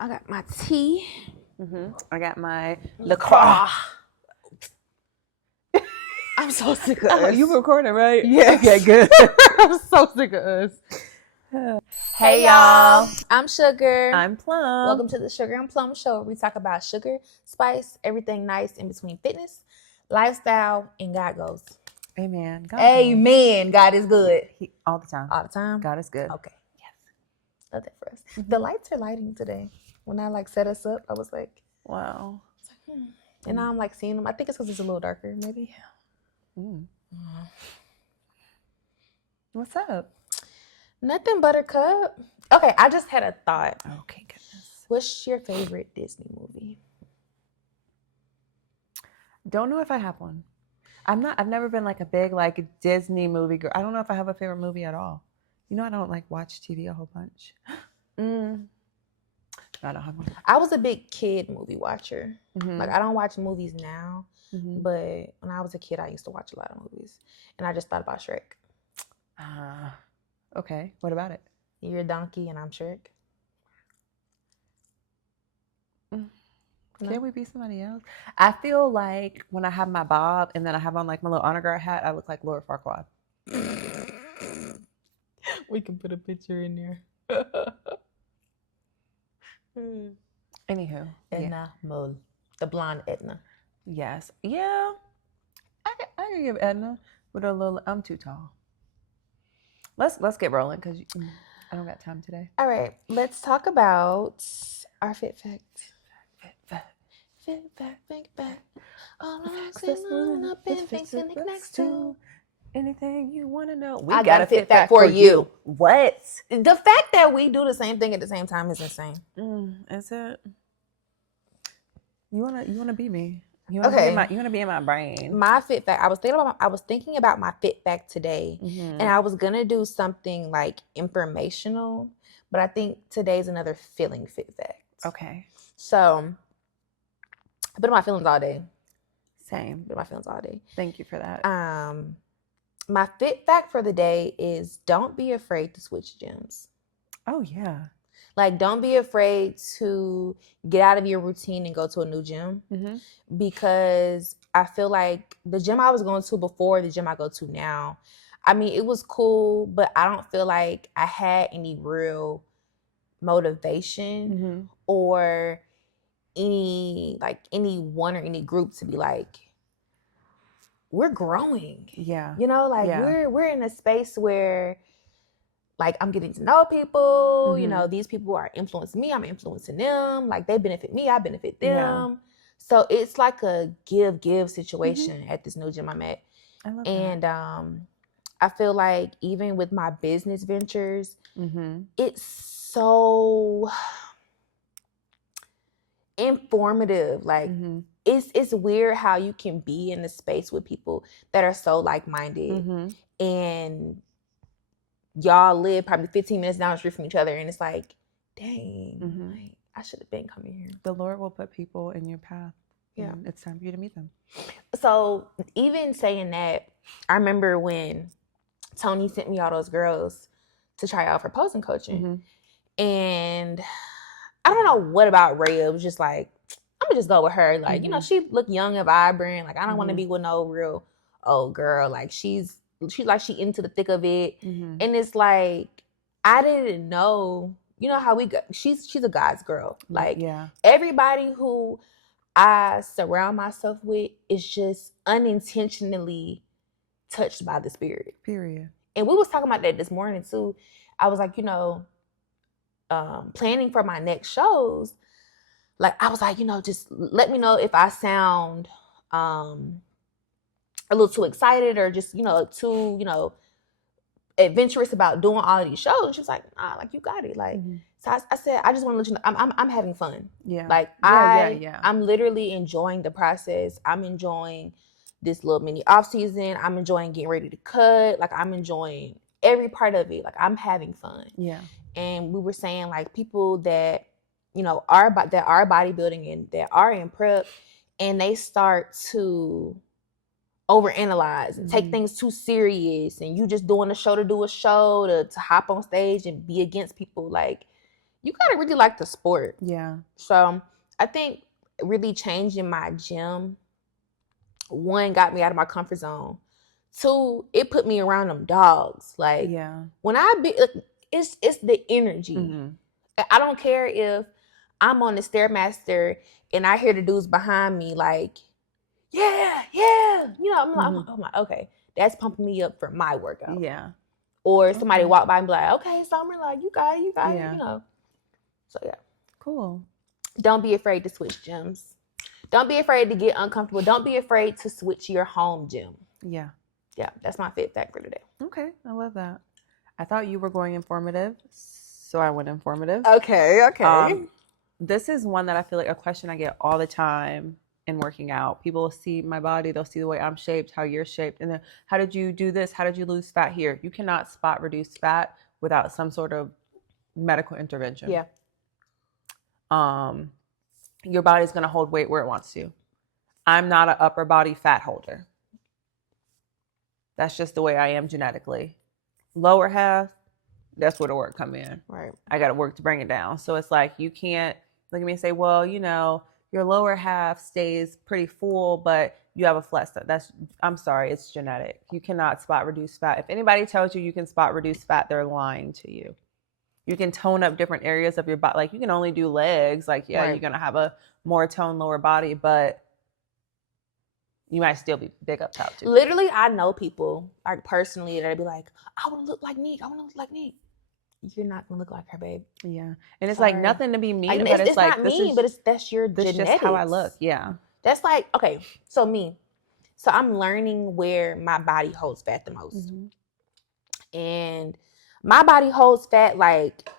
I got my tea. I got my LaCroix. I'm so sick of us. You recording, right? Yeah. Okay, good. I'm so sick of us. Hey, y'all. I'm Sugar. I'm Plum. Welcome to the Sugar and Plum Show, where we talk about sugar, spice, everything nice in between fitness, lifestyle, and God goes. Amen. God Amen. goes. God is good. All the time. All the time. God is good. Okay. Yes. Love that for us. The lights are lighting today. When I set us up, I was like, wow. And now I'm seeing them. I think it's because it's a little darker, maybe. What's up? Nothing, Buttercup. Okay, I just had a thought. Okay, goodness. What's your favorite Disney movie? Don't know if I have one. I've never been a big Disney movie girl. I don't know if I have a favorite movie at all. You know, I don't watch TV a whole bunch. I don't have one. I was a big kid movie watcher. I don't watch movies now, but when I was a kid, I used to watch a lot of movies. And I just thought about Shrek. Okay. What about it? You're a donkey and I'm Shrek. Can we be somebody else? I feel like when I have my bob and then I have on my little honor guard hat, I look like Lord Farquaad. We can put a picture in there. Anywho. Edna Mole. The blonde Edna. Yes. Yeah. I can give Edna with a little. I'm too tall. Let's get rolling because I don't got time today. All right. Let's talk about our fit fact. Fit fact. All I'm up and fixing next to. Anything you want to know. I got a fit fact for you. What? The fact that we do the same thing at the same time is insane. Is it? You wanna be me? You wanna be in my brain. My fit fact. I was thinking about my fit fact today, and I was gonna do something informational, but I think today's another feeling fit fact. Okay. So I've been in my feelings all day. Same. Been in my feelings all day. Thank you for that. My fit fact for the day is don't be afraid to switch gyms. Oh yeah. Don't be afraid to get out of your routine and go to a new gym, because I feel like the gym I was going to before the gym I go to now, I mean, it was cool, but I don't feel like I had any real motivation or anyone or any group to be we're growing. Yeah. You know, we're in a space where I'm getting to know people, you know, these people are influencing me, I'm influencing them. They benefit me, I benefit them. Yeah. So it's a give situation at this new gym I'm at. I love and that. I feel like even with my business ventures, it's so informative. It's weird how you can be in a space with people that are so like-minded and y'all live probably 15 minutes down the street from each other, and it's dang, I should have been coming here. The Lord will put people in your path. Yeah. It's time for you to meet them. So even saying that, I remember when Tony sent me all those girls to try out for posing coaching. And I don't know what about Rhea. It was just I'm gonna just go with her. You know, she looked young and vibrant. I don't want to be with no real old girl. She's she into the thick of it. And it's I didn't know, you know how she's a God's girl. Everybody who I surround myself with is just unintentionally touched by the Spirit. Period. And we was talking about that this morning too. I was planning for my next shows. I was just let me know if I sound a little too excited or just, too, adventurous about doing all of these shows. And she was like, nah, you got it. So I said, I just want to let you know, I'm having fun. Yeah. I'm literally enjoying the process. I'm enjoying this little mini off season. I'm enjoying getting ready to cut. I'm enjoying every part of it. I'm having fun. Yeah. And we were saying people that, are bodybuilding and that are in prep, and they start to overanalyze and take things too serious, and you just doing a show to do a show to hop on stage and be against people. you gotta really like the sport. Yeah. So I think really changing my gym, one, got me out of my comfort zone. Two, it put me around them dogs. Like, Yeah. when I be, like, it's the energy. Mm-hmm. I don't care if I'm on the Stairmaster and I hear the dudes behind me like, yeah, yeah. You know, I'm like, okay, that's pumping me up for my workout. Yeah. Or somebody walk by and be like, okay, Summer, like, you got it, you Yeah. know. So, yeah. Cool. Don't be afraid to switch gyms. Don't be afraid to get uncomfortable. Don't be afraid to switch your home gym. Yeah. Yeah, that's my fit fact for today. Okay, I love that. I thought you were going informative, so I went informative. Okay. This is one that I feel like a question I get all the time in working out. People will see my body, they'll see the way I'm shaped, how you're shaped, and then how did you do this? How did you lose fat here? You cannot spot reduce fat without some sort of medical intervention. Yeah. Your body's going to hold weight where it wants to. I'm not an upper body fat holder. That's just the way I am genetically. Lower half, that's where the work come in. Right. I got to work to bring it down. So it's like, you can't look at me and say, well, you know, your lower half stays pretty full, but you have a flat stomach. I'm sorry, it's genetic. You cannot spot reduce fat. If anybody tells you can spot reduce fat, they're lying to you. You can tone up different areas of your body. Like, you can only do legs. Like, yeah, right. You're going to have a more toned lower body, but you might still be big up top too. Literally, I know people, like, personally, that'd be like, I want to look like Neek. I want to look like Neek. You're not going to look like her, babe. Yeah. And it's like nothing to be mean, like, but it's like, not mean, but that's your genetics. This is just how I look. Yeah. That's like, okay, so me. So I'm learning where my body holds fat the most. Mm-hmm. And my body holds fat, like,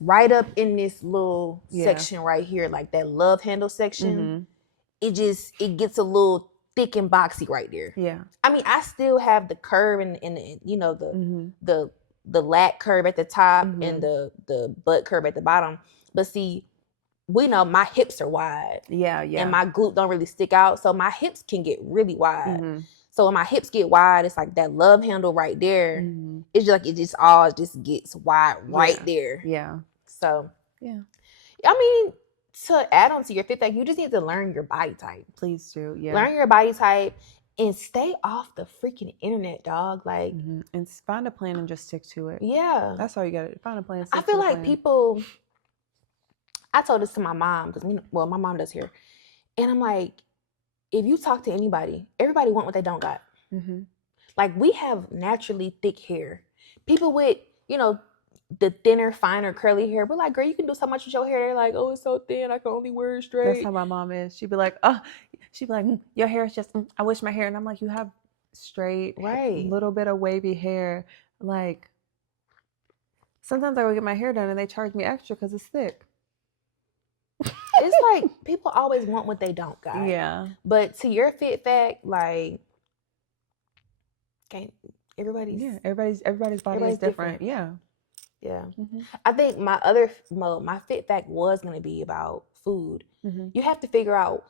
right up in this little section right here, like that love handle section. Mm-hmm. It gets a little thick and boxy right there. Yeah. I mean, I still have the curve and you know, the lat curve at the top and the butt curve at the bottom. But see, we know my hips are wide. Yeah, yeah. And my glute don't really stick out. So my hips can get really wide. Mm-hmm. So when my hips get wide, it's like that love handle right there. Mm-hmm. It's just like it all gets wide right there. Yeah. So yeah. I mean, to add on to your fit, like, you just need to learn your body type. Please do. Yeah. Learn your body type and stay off the freaking internet, dog. Like, and find a plan and just stick to it. Yeah. That's all you got to find a plan. I feel like people. I told this to my mom because my mom does here, and I'm like, if you talk to anybody, everybody want what they don't got. Mm-hmm. Like, we have naturally thick hair. People with, you know, the thinner, finer, curly hair, we're like, girl, you can do so much with your hair. They're like, oh, it's so thin, I can only wear it straight. That's how my mom is. She'd be like, your hair is just, I wish my hair. And I'm like, you have straight, right, little bit of wavy hair. Like, sometimes I go get my hair done and they charge me extra because it's thick. It's like, people always want what they don't got. Yeah. But to your fit fact, like, everybody's body is different. Yeah. Yeah. Mm-hmm. I think my fit fact was going to be about food. Mm-hmm. You have to figure out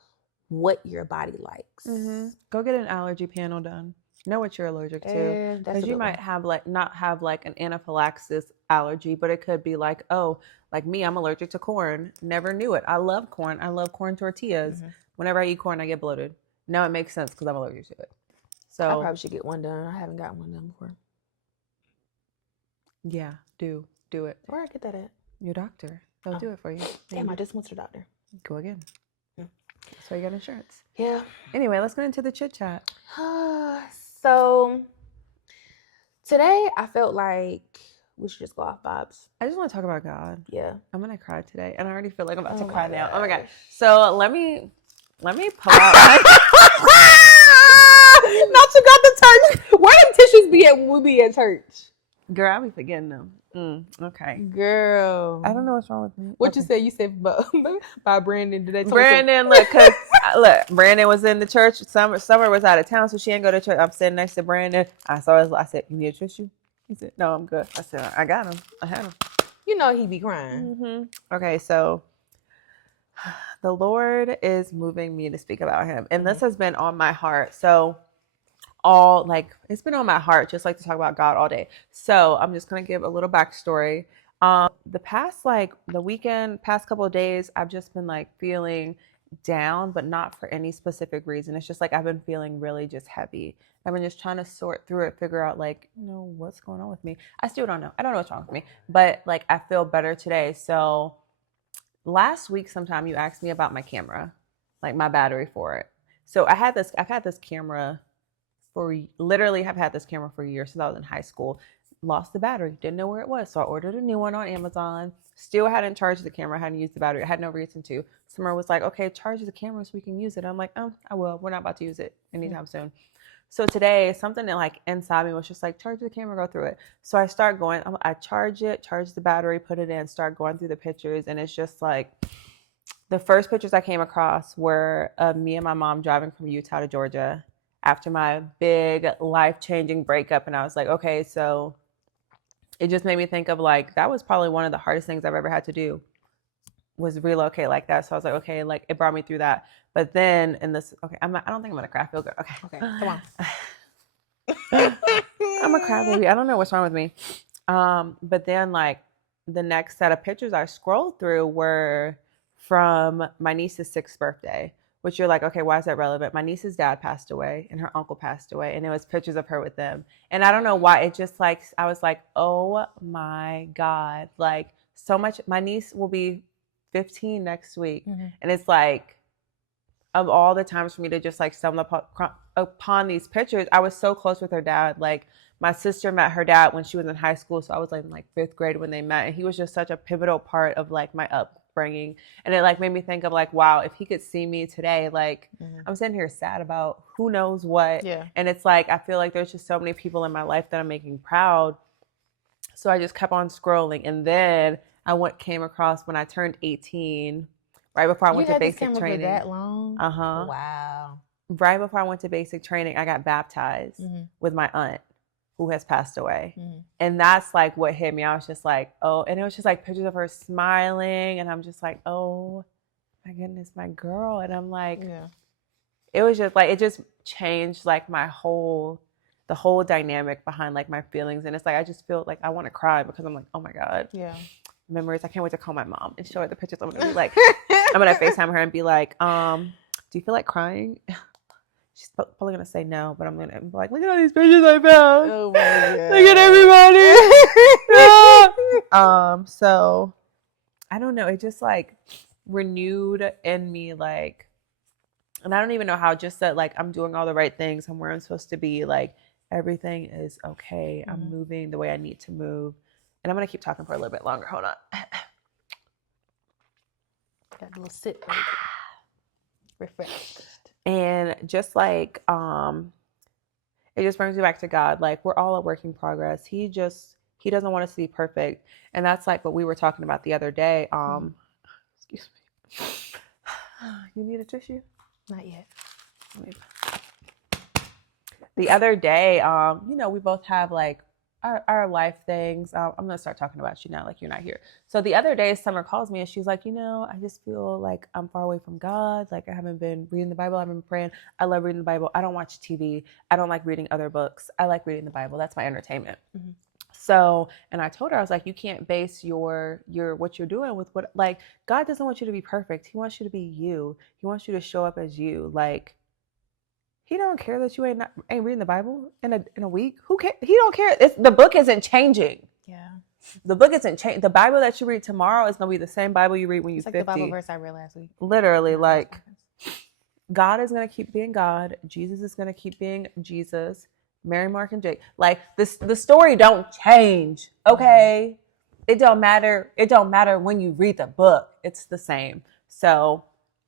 what your body likes. Mm-hmm. Go get an allergy panel done. Know what you're allergic to. Because you might have not have like an anaphylaxis allergy, but it could be like, oh, like me, I'm allergic to corn. Never knew it. I love corn. I love corn tortillas. Mm-hmm. Whenever I eat corn, I get bloated. Now it makes sense because I'm allergic to it. So I probably should get one done. I haven't gotten one done before. Yeah, do it. Where I get that at? Your doctor. They'll do it for you. Damn, I just went to the doctor. Go again. Yeah. That's why you got insurance. Yeah. Anyway, let's get into the chit chat. So today I felt like we should just go off vibes. I just want to talk about God. Yeah. I'm gonna cry today, and I already feel like I'm about to cry now. Oh my God. So let me pull out. Not you got the church. Where them tissues be at when we be at church? Girl, I be forgetting them. Okay. Girl. I don't know what's wrong with me. What you said? You said by Brandon. Did they Brandon, look, Brandon was in the church. Summer was out of town, so she didn't go to church. I'm sitting next to Brandon. I said, you need a tissue? He said, no, I'm good. I said, I got him. I had him. You know he be crying. Mm-hmm. Okay, so the Lord is moving me to speak about him. And this has been on my heart. So it's been on my heart just like to talk about God all day. So I'm just going to give a little backstory. The past past couple of days, I've just been like feeling down, but not for any specific reason. It's just like I've been feeling really just heavy. I've been just trying to sort through it, figure out like, what's going on with me. I still don't know. I don't know what's wrong with me, but like I feel better today. So last week sometime you asked me about my camera, like my battery for it. So I've had this camera have had this camera for years since I was in high school. Lost the battery, didn't know where it was. So I ordered a new one on Amazon. Still hadn't charged the camera, hadn't used the battery. I had no reason to. Summer was like, okay, charge the camera so we can use it. I'm like, oh, I will. We're not about to use it anytime soon. So today, something that like inside me was just like, charge the camera, go through it. So I start going, I charge the battery, put it in, start going through the pictures. And it's just like, the first pictures I came across were of me and my mom driving from Utah to Georgia after my big life-changing breakup. And I was like, okay, so it just made me think of like, that was probably one of the hardest things I've ever had to do, was relocate like that. So I was like, okay, like it brought me through that. But then I don't think I'm gonna cry. I feel good. Okay, come on. I'm a crybaby. I don't know what's wrong with me. But then like the next set of pictures I scrolled through were from my niece's 6th birthday, which you're like, okay, why is that relevant? My niece's dad passed away and her uncle passed away, and it was pictures of her with them. And I don't know why, it just like, I was like, oh my God, like so much. My niece will be 15 next week. Mm-hmm. And it's like, of all the times for me to just like stumble upon these pictures, I was so close with her dad. Like my sister met her dad when she was in high school. So I was like in like 5th grade when they met, and he was just such a pivotal part of like my upbringing. And it like made me think of like, wow, if he could see me today, like I'm sitting here sad about who knows what. Yeah. And it's like, I feel like there's just so many people in my life that I'm making proud. So I just kept on scrolling. And then came across when I turned 18, right before I went to basic training. For that long? Uh-huh. Wow. Right before I went to basic training, I got baptized with my aunt who has passed away. And that's like what hit me. I was just like, oh, and it was just like pictures of her smiling. And I'm just like, oh my goodness, my girl. And I'm like, it was just like, it just changed like the whole dynamic behind like my feelings. And it's like, I just feel like I want to cry because I'm like, oh my God. Yeah. Memories. I can't wait to call my mom and show her the pictures. I'm gonna be like, I'm gonna FaceTime her and be like, do you feel like crying? She's probably gonna say no, but I'm gonna be like, look at all these pictures I found. Oh my God. Look at everybody. So I don't know. It just like renewed in me, like, and I don't even know how. Just that, like, I'm doing all the right things. I'm where I'm supposed to be. Like, everything is okay. I'm moving the way I need to move. And I'm going to keep talking for a little bit longer. Hold on. Got a little sip. Refreshed. And just like, it just brings me back to God. Like, we're all a work in progress. He doesn't want us to be perfect. And that's like what we were talking about the other day. Excuse me. You need a tissue? Not yet. The other day, we both have like our life things. I'm going to start talking about you now, like you're not here. So the other day, Summer calls me and she's like, I just feel like I'm far away from God. Like I haven't been reading the Bible. I haven't been praying. I love reading the Bible. I don't watch TV. I don't like reading other books. I like reading the Bible. That's my entertainment. Mm-hmm. So, and I told her, I was like, you can't base your what you're doing with what, like, God doesn't want you to be perfect. He wants you to be you. He wants you to show up as you. Like, he don't care that you ain't reading the Bible in a week. Who cares? He don't care. The book isn't changing. Yeah. The book isn't changing. The Bible that you read tomorrow is going to be the same Bible you read when you're 50. It's like the Bible verse I read last week. Literally, like, God is going to keep being God. Jesus is going to keep being Jesus. Mary, Mark, and Jake. Like, the story don't change, okay? It don't matter. It don't matter when you read the book. It's the same. So,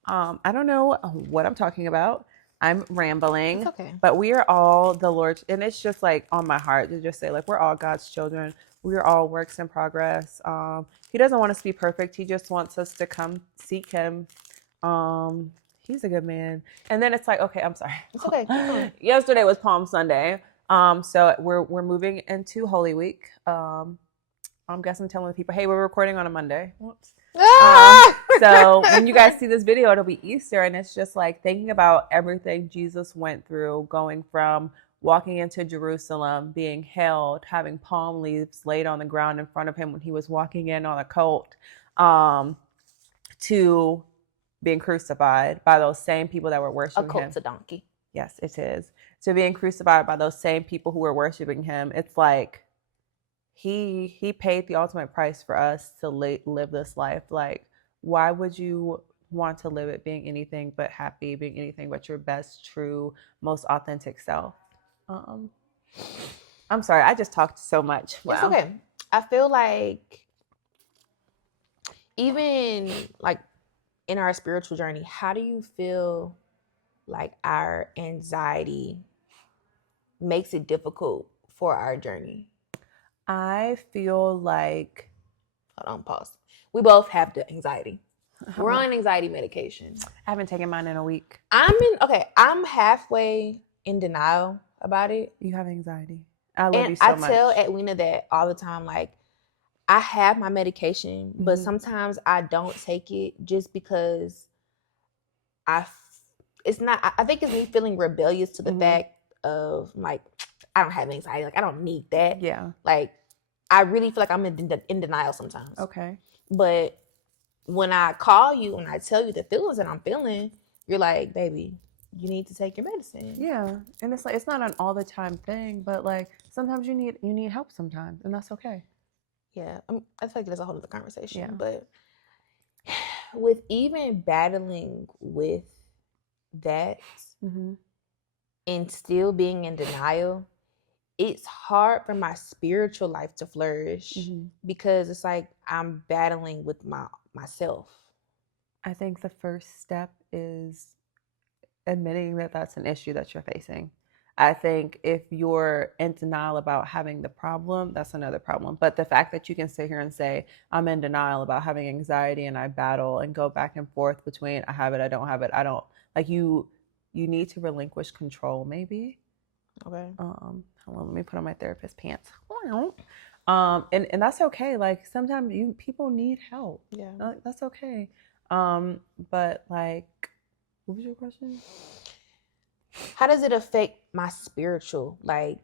I don't know what I'm talking about. I'm rambling, okay. But we are all the Lord's, and it's just like on my heart to just say, like, we're all God's children. We are all works in progress. He doesn't want us to be perfect. He just wants us to come seek him. He's a good man. And then it's like, okay, I'm sorry. It's okay. Yesterday was Palm Sunday. So we're moving into Holy Week. I guess I'm telling the people, hey, we're recording on a Monday. Whoops. So when you guys see this video, it'll be Easter, and it's just like thinking about everything Jesus went through, going from walking into Jerusalem, being held, having palm leaves laid on the ground in front of him when he was walking in on a colt, to being crucified by those same people that were worshiping him. A colt's a donkey. Yes, it is. To being crucified by those same people who were worshiping him. It's like he paid the ultimate price for us to live this life. Like, why would you want to live it being anything but happy, being anything but your best, true, most authentic self? I'm sorry, I just talked so much. Wow. It's okay. I feel like even like in our spiritual journey, how do you feel like our anxiety makes it difficult for our journey? I feel like, hold on, pause. We both have the anxiety. We're on anxiety medication. I haven't taken mine in a week. I'm halfway in denial about it. You have anxiety. I love you so much. I tell Edwina that all the time. Like, I have my medication, but sometimes I don't take it just because I think it's me feeling rebellious to the fact of like, I don't have anxiety. Like, I don't need that. Yeah. Like, I really feel like I'm in denial sometimes. Okay. But when I call you and I tell you the feelings that I'm feeling, you're like, baby, you need to take your medicine. Yeah. And it's like, it's not an all the time thing, but like sometimes you need help sometimes, and that's okay. Yeah. I feel like that's a whole other conversation. Yeah. But with even battling with that and still being in denial, it's hard for my spiritual life to flourish because it's like I'm battling with myself. I think the first step is admitting that that's an issue that you're facing. I think if you're in denial about having the problem, that's another problem. But the fact that you can sit here and say, I'm in denial about having anxiety and I battle and go back and forth between I have it, I don't have it, I don't, like you need to relinquish control maybe. Okay. Hold on, let me put on my therapist pants. And that's okay. Like sometimes people need help. Yeah. That's okay. But like, what was your question? How does it affect my spiritual? Like,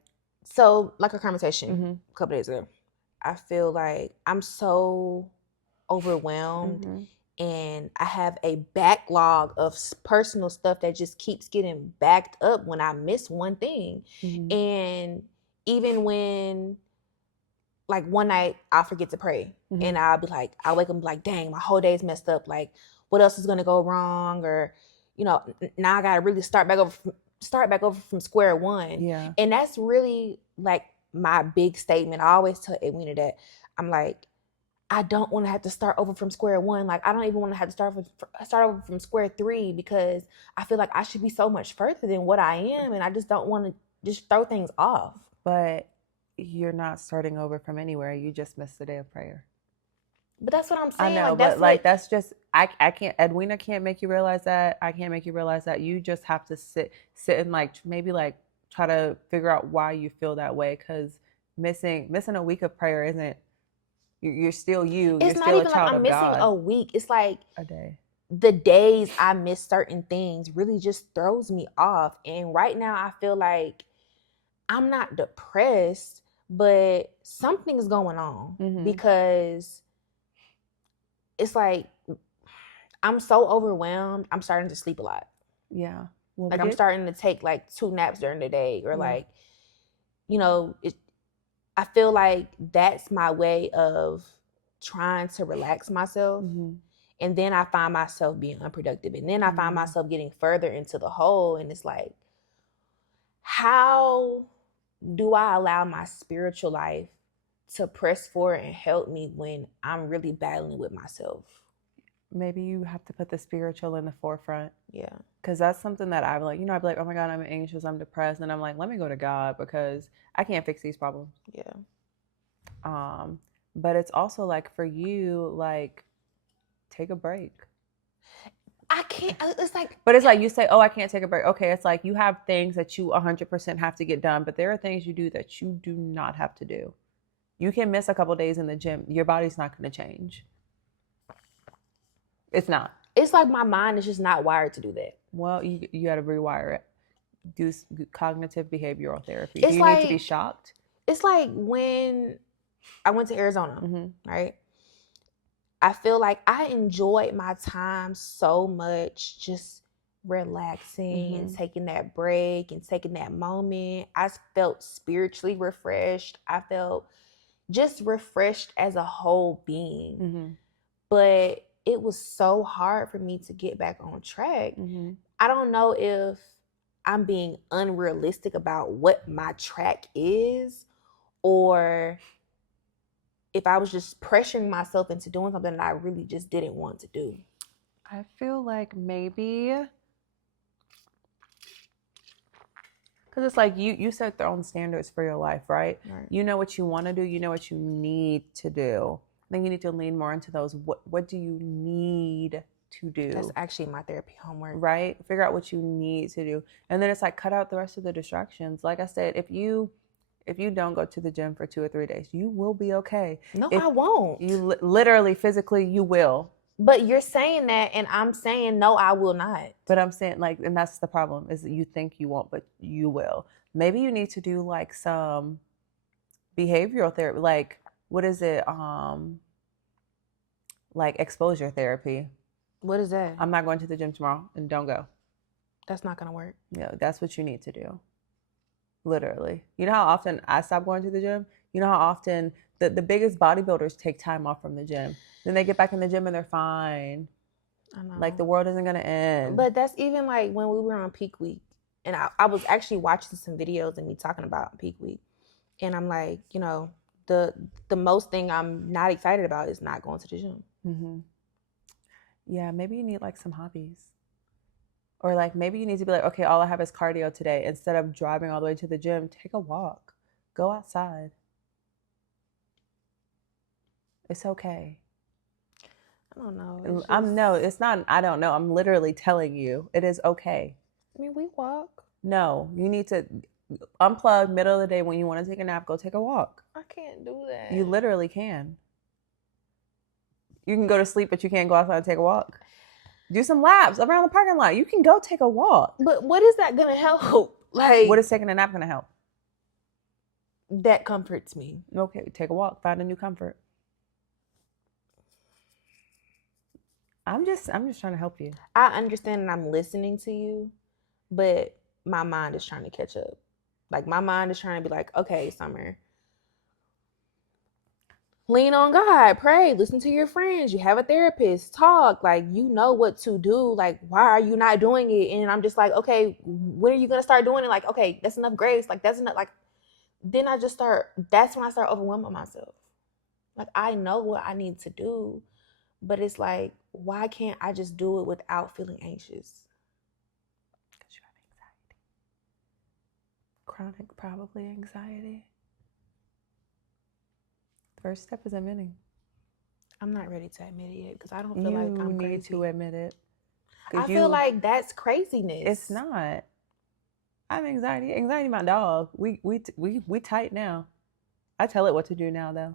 so like a conversation a couple days ago, I feel like I'm so overwhelmed and I have a backlog of personal stuff that just keeps getting backed up when I miss one thing. And even when, like, one night I'll forget to pray and I'll be like, I'll wake up and be like, dang, my whole day's messed up. Like, what else is going to go wrong? Or, you know, now I got to really start back over from square one. Yeah. And that's really like my big statement. I always tell Edwina that I'm like, I don't want to have to start over from square one. Like, I don't even want to have to start over from square three because I feel like I should be so much further than what I am. And I just don't want to just throw things off. But you're not starting over from anywhere. You just missed the day of prayer. But that's what I'm saying. I know, that's just, I can't, Edwina can't make you realize that. I can't make you realize that. You just have to sit and like, maybe like try to figure out why you feel that way. Cause missing a week of prayer isn't, you're still you. It's you're not still even a child like I'm of missing God. a week. It's like a day. The days I miss certain things really just throws me off. And right now I feel like I'm not depressed, but something's going on because it's like I'm so overwhelmed. I'm starting to sleep a lot. Yeah. Well, like I'm starting to take like 2 naps during the day or like, you know, I feel like that's my way of trying to relax myself. And then I find myself being unproductive. And then I find myself getting further into the hole. And it's like, how do I allow my spiritual life to press forward and help me when I'm really battling with myself? Maybe you have to put the spiritual in the forefront. Yeah. Because that's something that I'd be like, oh my God, I'm anxious, I'm depressed. And I'm like, let me go to God because I can't fix these problems. Yeah. But it's also like for you, like, take a break. I can't, it's like. But it's like you say, oh, I can't take a break. Okay, it's like you have things that you 100% have to get done, but there are things you do that you do not have to do. You can miss a couple days in the gym. Your body's not going to change. It's not. It's like my mind is just not wired to do that. Well, you got to rewire it. do cognitive behavioral therapy? It's Do you like, need to be shocked? It's like when I went to Arizona, Mm-hmm. right? I feel like I enjoyed my time so much, just relaxing and taking that break and taking that moment. I felt spiritually refreshed. I felt just refreshed as a whole being. Mm-hmm. But it was so hard for me to get back on track. Mm-hmm. I don't know if I'm being unrealistic about what my track is, or if I was just pressuring myself into doing something that I really just didn't want to do. I feel like maybe because it's like you set their own standards for your life, right? You know what you want to do. You know what you need to do. I think you need to lean more into those. What do you need to do? That's actually my therapy homework. Right? Figure out what you need to do. And then it's like cut out the rest of the distractions. Like I said, if you don't go to the gym for 2 or 3 days, you will be okay. No, I won't. You literally, physically, you will. But you're saying that, and I'm saying, no, I will not. But I'm saying, like, and that's the problem, is that you think you won't, but you will. Maybe you need to do, like, some behavioral therapy. Like, what is it? Like, exposure therapy. What is that? I'm not going to the gym tomorrow, and don't go. That's not going to work. Yeah, that's what you need to do. Literally. You know how often I stop going to the gym? You know how often the biggest bodybuilders take time off from the gym? Then they get back in the gym and they're fine. I know. Like, the world isn't going to end. But that's even like when we were on peak week. And I was actually watching some videos and me talking about peak week. And I'm like, you know, the most thing I'm not excited about is not going to the gym. Mm-hmm. Yeah, maybe you need, like, some hobbies. Or, like, maybe you need to be like, okay, all I have is cardio today. Instead of driving all the way to the gym, take a walk. Go outside. It's okay. I don't know. It's not, I don't know. I'm literally telling you, it is okay. I mean, we walk. No, you need to unplug middle of the day when you want to take a nap, go take a walk. I can't do that. You literally can. You can go to sleep, but you can't go outside and take a walk. Do some laps around the parking lot. You can go take a walk. But what is that going to help? Like, what is taking a nap going to help? That comforts me. Okay, take a walk. Find a new comfort. I'm just trying to help you. I understand and I'm listening to you, but my mind is trying to catch up. Like, my mind is trying to be like, okay, Summer, lean on God, pray, listen to your friends. You have a therapist, talk. Like, you know what to do. Like, why are you not doing it? And I'm just like, okay, when are you going to start doing it? Like, okay, that's enough grace. Like, that's enough. Like, then that's when I start overwhelming myself. Like, I know what I need to do, but it's like, why can't I just do it without feeling anxious? Because you have anxiety. Chronic, probably anxiety. First step is admitting. I'm not ready to admit it yet because I don't feel like I'm crazy. You need to admit it. I feel like that's craziness. It's not. I have anxiety. Anxiety, my dog. We tight now. I tell it what to do now, though.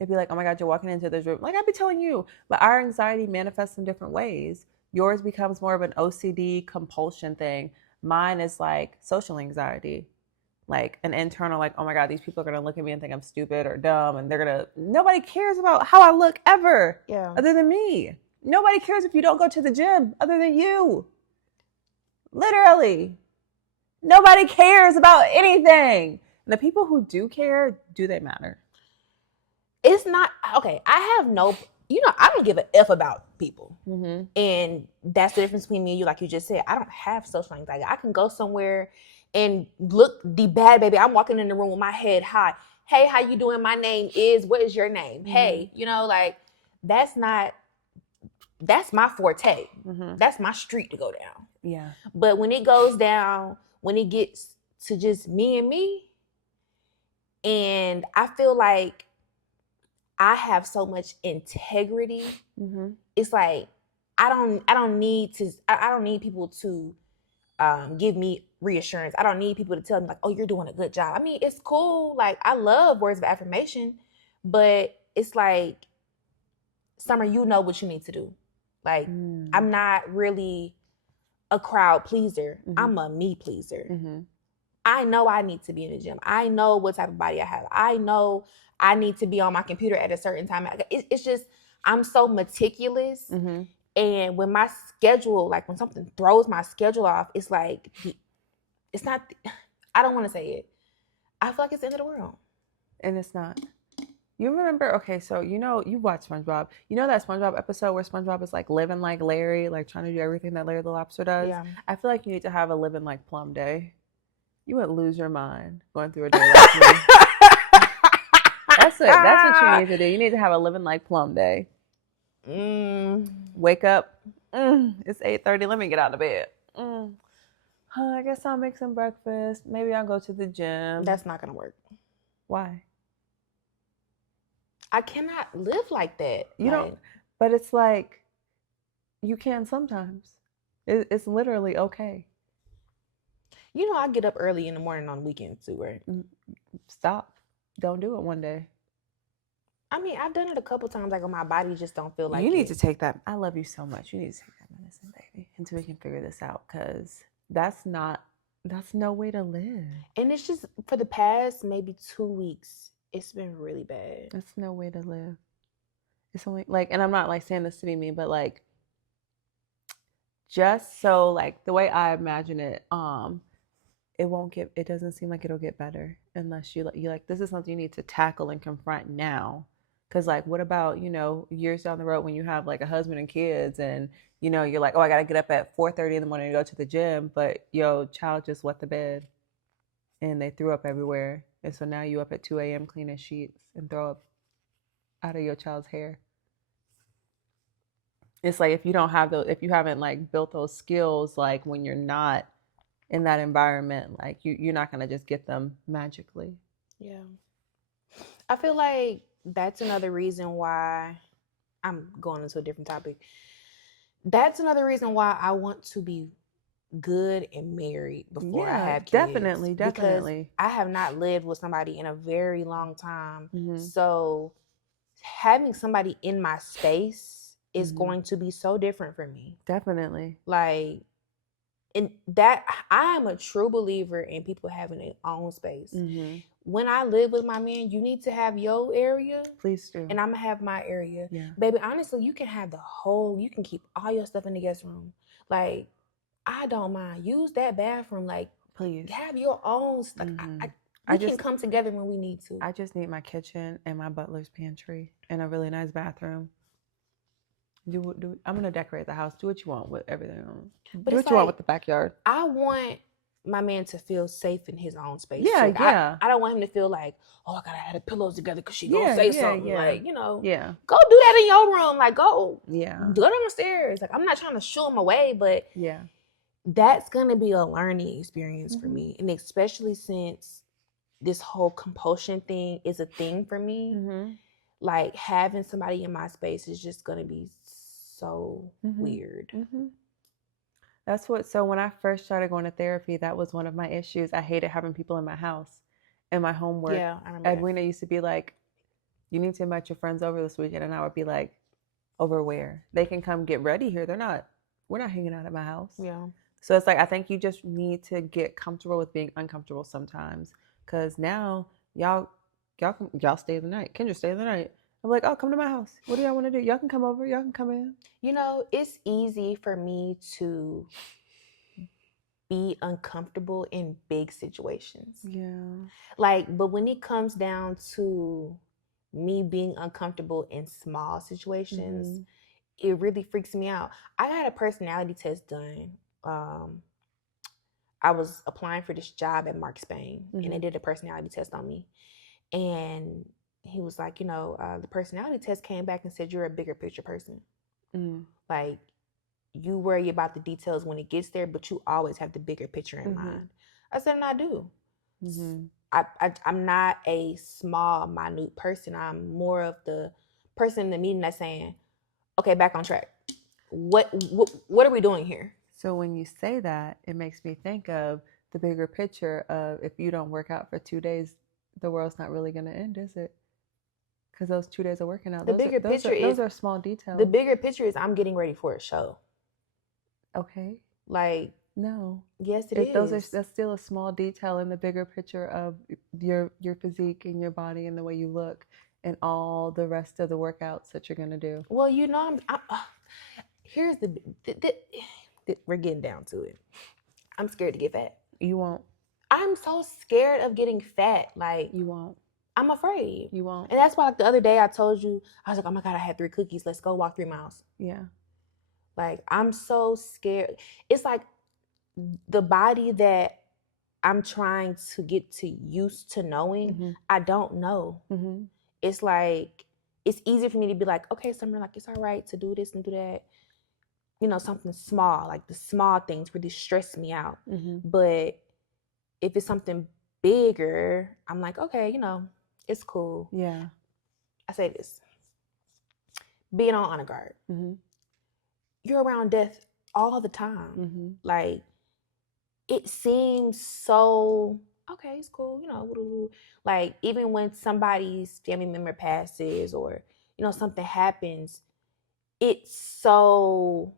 It'd be like, oh my God, you're walking into this room. Like, I'd be telling you. But our anxiety manifests in different ways. Yours becomes more of an OCD compulsion thing. Mine is like social anxiety. Like an internal, like, oh my God, these people are going to look at me and think I'm stupid or dumb. And nobody cares about how I look ever. Yeah. Other than me. Nobody cares if you don't go to the gym other than you. Literally. Nobody cares about anything. And the people who do care, do they matter? It's not, okay, I don't give a F about people. Mm-hmm. And that's the difference between me and you. Like you just said, I don't have social anxiety. I can go somewhere and look the bad baby. I'm walking in the room with my head high. Hey, how you doing? My name is, what is your name? Mm-hmm. Hey, like, that's my forte. Mm-hmm. That's my street to go down. Yeah. But when it goes down, when it gets to just me and me, and I feel like I have so much integrity. Mm-hmm. It's like I don't need people to give me reassurance. I don't need people to tell me like, oh, you're doing a good job. I mean, it's cool. Like, I love words of affirmation, but it's like, Summer, you know what you need to do. Like, I'm not really a crowd pleaser. Mm-hmm. I'm a me pleaser. Mm-hmm. I know I need to be in the gym. I know what type of body I have. I know I need to be on my computer at a certain time. It's just, I'm so meticulous. Mm-hmm. And when my schedule, like when something throws my schedule off, it's like, it's not, I don't want to say it. I feel like it's the end of the world. And it's not. You remember, okay, so you watch SpongeBob. You know that SpongeBob episode where SpongeBob is like living like Larry, like trying to do everything that Larry the Lobster does? Yeah. I feel like you need to have a living like Plum day. You would lose your mind going through a day like me. That's what you need to do. You need to have a living like Plum day. Wake up. It's 8:30. Let me get out of bed. I guess I'll make some breakfast. Maybe I'll go to the gym. That's not going to work. Why? I cannot live like that. You don't, but it's like, you can sometimes. It's literally okay. You know, I get up early in the morning on weekends too, right? Stop. Don't do it one day. I mean, I've done it a couple times. Like, my body just don't feel like you need to take that. I love you so much. You need to take that medicine, baby, until we can figure this out, because that's no way to live. And it's just, for the past maybe 2 weeks, it's been really bad. That's no way to live. It's only like, and I'm not like saying this to be mean, but like, just so like the way I imagine it, it doesn't seem like it'll get better unless you like, this is something you need to tackle and confront now. Because like, what about, years down the road when you have like a husband and kids and, you're like, oh, I got to get up at 4:30 in the morning to go to the gym, but your child just wet the bed and they threw up everywhere. And so now you up at 2 a.m. cleaning sheets and throw up out of your child's hair. It's like, if you haven't like built those skills, like when you're not in that environment, like you're not going to just get them magically. Yeah. I feel like that's another reason why I'm going into a different topic. That's another reason why I want to be good and married before I have kids. Definitely. Because I have not lived with somebody in a very long time. Mm-hmm. So having somebody in my space is going to be so different for me. Definitely. Like, and that, I am a true believer in people having their own space. Mm-hmm. When I live with my man, you need to have your area. Please do. And I'm going to have my area. Yeah. Baby, honestly, you can have you can keep all your stuff in the guest room. Like, I don't mind. Use that bathroom. Like, please. Have your own stuff. Mm-hmm. We can come together when we need to. I just need my kitchen and my butler's pantry and a really nice bathroom. I'm going to decorate the house. Do what you want with everything. Do what you want with the backyard. I want my man to feel safe in his own space. Yeah, like, yeah. I don't want him to feel like, oh, I got to have the pillows together because she going to say something. Yeah. Like, yeah. Go do that in your room. Like, go go downstairs. Like, I'm not trying to shoo him away, but yeah, that's going to be a learning experience for me. And especially since this whole compulsion thing is a thing for me, like having somebody in my space is just going to be so weird. So when I first started going to therapy, that was one of my issues. I hated having people in my house and my homework. Yeah, I remember Edwina used to be like, you need to invite your friends over this weekend. And I would be like, over where? They can come get ready here. We're not hanging out at my house. Yeah. So it's like, I think you just need to get comfortable with being uncomfortable sometimes. Because now y'all stay the night. Kendra, stay the night. I'm like, oh, come to my house. What do y'all want to do? Y'all can come over. Y'all can come in. It's easy for me to be uncomfortable in big situations. Yeah. Like, but when it comes down to me being uncomfortable in small situations, it really freaks me out. I got a personality test done. I was applying for this job at Mark Spain, and they did a personality test on me. And he was like, the personality test came back and said you're a bigger picture person. Like, you worry about the details when it gets there, but you always have the bigger picture in mind. I said, and I do. I'm not a small, minute person. I'm more of the person in the meeting that's saying, okay, back on track. What are we doing here? So when you say that, it makes me think of the bigger picture of, if you don't work out for 2 days, the world's not really going to end, is it? Because those 2 days of working out, those are small details. The bigger picture is I'm getting ready for a show. Okay. Like, no. Yes, it is. That's still a small detail in the bigger picture of your physique and your body and the way you look and all the rest of the workouts that you're gonna do. Well, here's we're getting down to it. I'm scared to get fat. You won't. I'm so scared of getting fat. Like, you won't. I'm afraid. You won't. And that's why, like, the other day I told you, I was like, oh my God, I had 3 cookies. Let's go walk 3 miles. Yeah. Like, I'm so scared. It's like the body that I'm trying to get to used to knowing, I don't know. It's like, it's easier for me to be like, okay, Summer, like, it's all right to do this and do that. You know, something small, like the small things really stress me out. But if it's something bigger, I'm like, okay, you know, it's cool. Yeah. I say this. Being on honor guard, you're around death all the time. Like, it seems so, okay, it's cool, you know, like, even when somebody's family member passes or, you know, something happens, it's so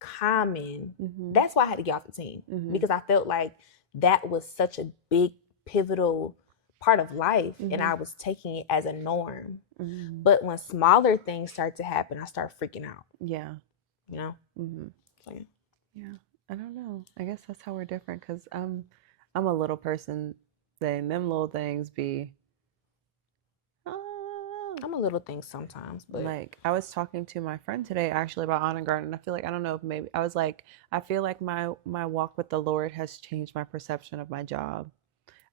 common. That's why I had to get off the team, because I felt like that was such a big pivotal part of life, and I was taking it as a norm. But when smaller things start to happen, I start freaking out. Yeah. You know? So, yeah. I don't know. I guess that's how we're different, because I'm a little person, then them little things be I'm a little thing sometimes, but like, I was talking to my friend today actually about honor guard, and I feel like, I don't know if maybe I was like, I feel like my walk with the Lord has changed my perception of my job.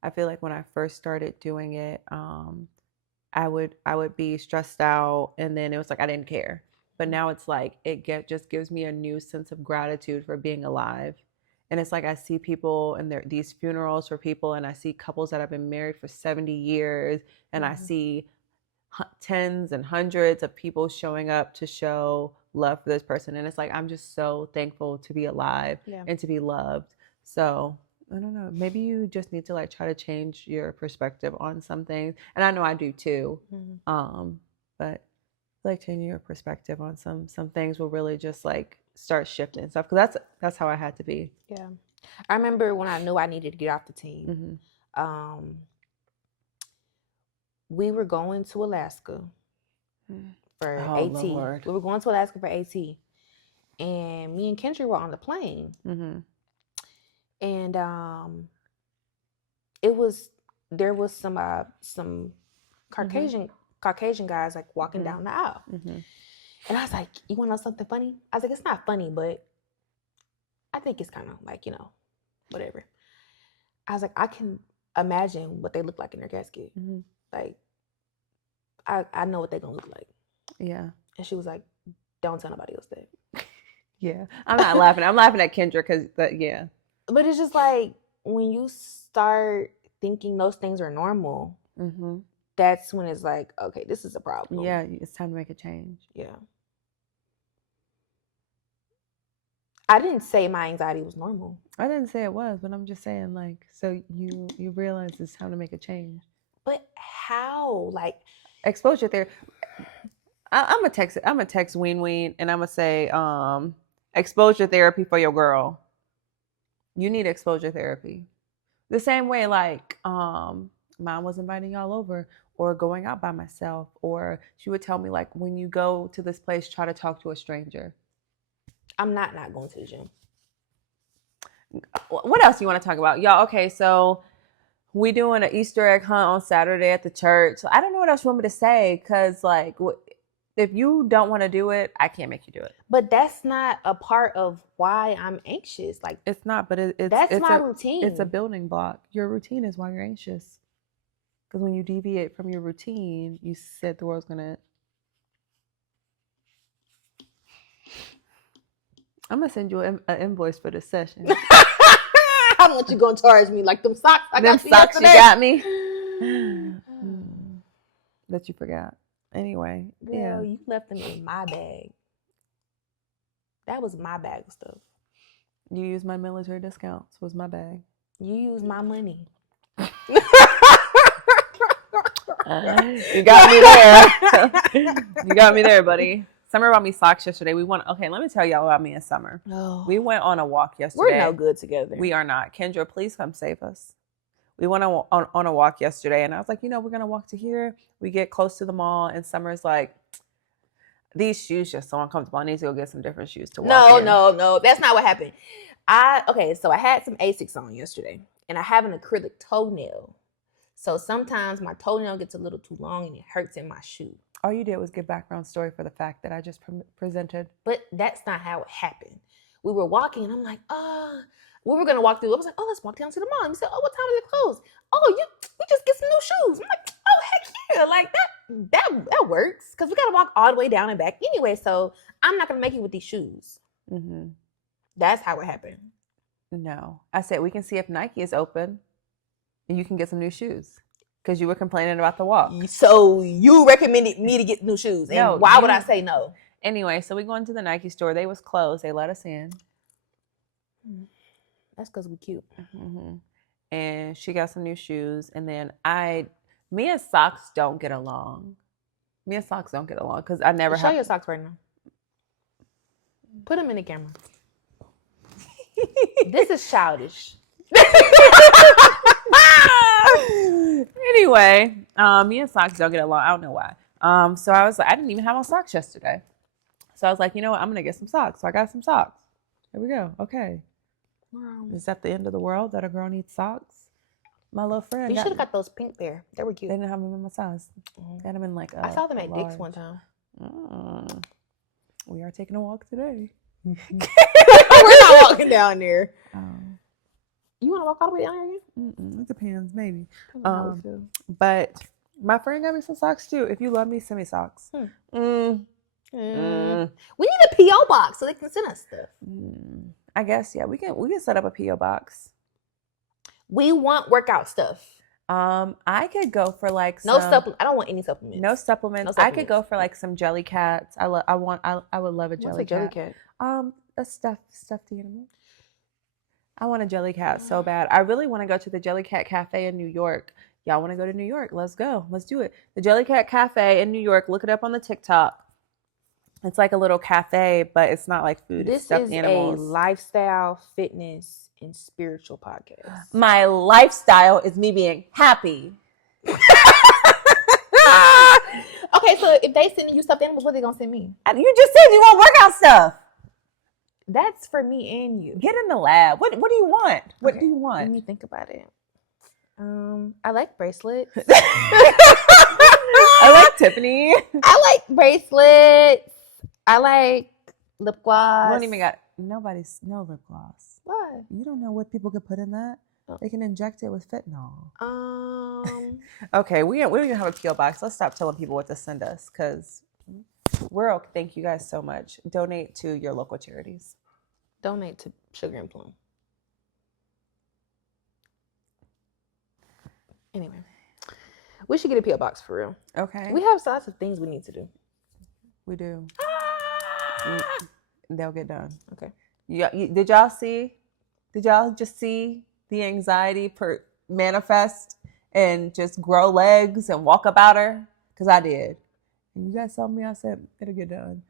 I feel like when I first started doing it, I would be stressed out, and then it was like I didn't care. But now it's like just gives me a new sense of gratitude for being alive. And it's like I see people and these funerals for people, and I see couples that have been married for 70 years, and I see tens and hundreds of people showing up to show love for this person. And it's like, I'm just so thankful to be alive and to be loved. So I don't know, maybe you just need to like try to change your perspective on some things. And I know I do too. But like changing your perspective on some things will really just like start shifting stuff. Cause that's how I had to be. Yeah. I remember when I knew I needed to get off the team. We were going to Alaska for AT. Lord. We were going to Alaska for AT. And me and Kendra were on the plane. And there was some Caucasian guys like walking down the aisle. And I was like, you want to know something funny? I was like, it's not funny, but I think it's kind of like, you know, whatever. I was like, I can imagine what they look like in their casket. Like, I know what they're going to look like. Yeah. And she was like, don't tell nobody else that. Yeah. I'm not laughing. I'm laughing at Kendra because, yeah. But it's just like, when you start thinking those things are normal, that's when it's like, okay, this is a problem. Yeah, it's time to make a change. Yeah. I didn't say my anxiety was normal. I didn't say it was, but I'm just saying, like, so you realize it's time to make a change. But how? Like, exposure therapy. I'm gonna text Ween, and I'm gonna say, exposure therapy for your girl. You need exposure therapy. The same way, like, mom was inviting y'all over, or going out by myself, or she would tell me, like, when you go to this place, try to talk to a stranger. I'm not going to the gym. What else do you want to talk about? Y'all, okay, so we doing an Easter egg hunt on Saturday at the church. So I don't know what else you want me to say, because, like, if you don't want to do it, I can't make you do it. But that's not a part of why I'm anxious. Like, it's not, but it's my routine. It's a building block. Your routine is why you're anxious. Because when you deviate from your routine, you said the world's gonna. I'm gonna send you an invoice for this session. How much you gonna charge me? Like them socks? Them socks you got me. That you forgot. Anyway, girl, yeah. You left them in my bag. That was my bag of stuff. You used my military discounts. Was my bag. You used my money. You got me there. You got me there, buddy. Summer bought me socks yesterday. Okay, let me tell y'all about me and Summer. Oh. We went on a walk yesterday. We're no good together. We are not. Kendra, please come save us. We went on a walk yesterday, and I was like, we're going to walk to here. We get close to the mall, and Summer's like, these shoes just so uncomfortable. I need to go get some different shoes to walk in. No. That's not what happened. So I had some Asics on yesterday, and I have an acrylic toenail. So sometimes my toenail gets a little too long, and it hurts in my shoe. All you did was give background story for the fact that I just presented. But that's not how it happened. We were walking, and I'm like, we were going to walk through. I was like, let's walk down to the mall. And we said, what time is it closed? We just get some new shoes. I'm like, heck yeah. Like, that works. Because we got to walk all the way down and back anyway. So I'm not going to make it with these shoes. Mm-hmm. That's how it happened. No. I said, we can see if Nike is open and you can get some new shoes. Because you were complaining about the walk. So you recommended me to get new shoes. And why would I say no? Anyway, so we go into the Nike store. They was closed. They let us in. That's because we cute. Mm-hmm. And she got some new shoes. And then me and socks don't get along. Because I never Show your socks right now. Put them in the camera. This is childish. Anyway, me and socks don't get along. I don't know why. So I was like, I didn't even have on socks yesterday. So I was like, you know what? I'm going to get some socks. So I got some socks. Here we go. Okay. Is that the end of the world that a girl needs socks? My little friend. You should have got those pink pair. They were cute. They didn't have them in my size. They had them in like I saw them at Dick's one time. We are taking a walk today. We're not walking down there. You want to walk all the way down there again? It depends, maybe. But my friend got me some socks too. If you love me, send me socks. We need a P.O. box so they can send us stuff. I guess, yeah, we can set up a P.O. box. We want workout stuff. I could go for like no supplements. I don't want any supplements. No supplements. I could go for like some jelly cats. I would love a jelly cat. Jelly cat? A stuffed animal. I want a jelly cat so bad. I really want to go to the Jelly Cat Cafe in New York. Y'all want to go to New York? Let's go. Let's do it. The Jelly Cat Cafe in New York. Look it up on the TikTok. It's like a little cafe, but it's not like food. It's stuffed animals. This is a lifestyle, fitness, and spiritual podcast. My lifestyle is me being happy. Okay, so if they send you stuffed animals, what are they going to send me? You just said you want workout stuff. That's for me and you. Get in the lab. What do you want? What do you want? Let me think about it. I like bracelets. I like Tiffany. I like bracelets. I like lip gloss. You don't even got no lip gloss. Why? You don't know what people could put in that. They can inject it with fentanyl. Okay, we don't even have a P.O. box. Let's stop telling people what to send us because we're okay. Thank you guys so much. Donate to your local charities. Donate to Sugar and Plum. Anyway, we should get a P.O. box for real. Okay. We have lots of things we need to do. We do. They'll get done. Okay. Did y'all see? Did y'all just see the anxiety manifest and just grow legs and walk about her? Because I did. And you guys saw me. I said, it'll get done.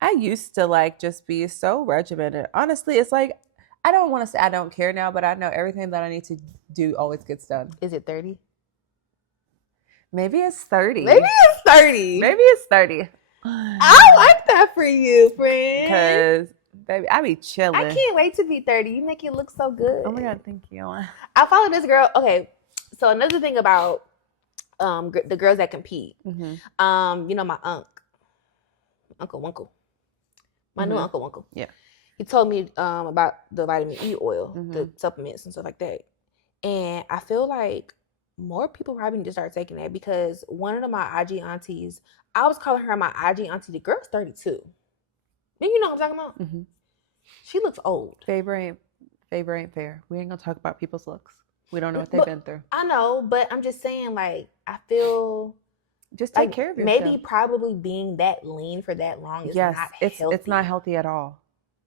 I used to like just be so regimented. Honestly, it's like, I don't want to say I don't care now, but I know everything that I need to do always gets done. Is it 30? Maybe it's 30. Maybe it's 30. Maybe it's 30. I like that for you, friend. Because, baby, I be chilling. I can't wait to be 30. You make it look so good. Oh my God, thank you. I follow this girl. Okay, so another thing about the girls that compete. Mm-hmm. You know, my Uncle Wunkle. My new Uncle Wunkle. Yeah. He told me about the vitamin E oil, the supplements and stuff like that. And I feel like more people probably need to start taking that because one of my IG aunties, I was calling her my IG auntie. The girl's 32. And you know what I'm talking about? Mm-hmm. She looks old. Favor ain't fair. We ain't gonna talk about people's looks. We don't know what they've been through. I know, but I'm just saying, like, I feel just take care of yourself. Maybe probably being that lean for that long is not healthy. It's not healthy at all.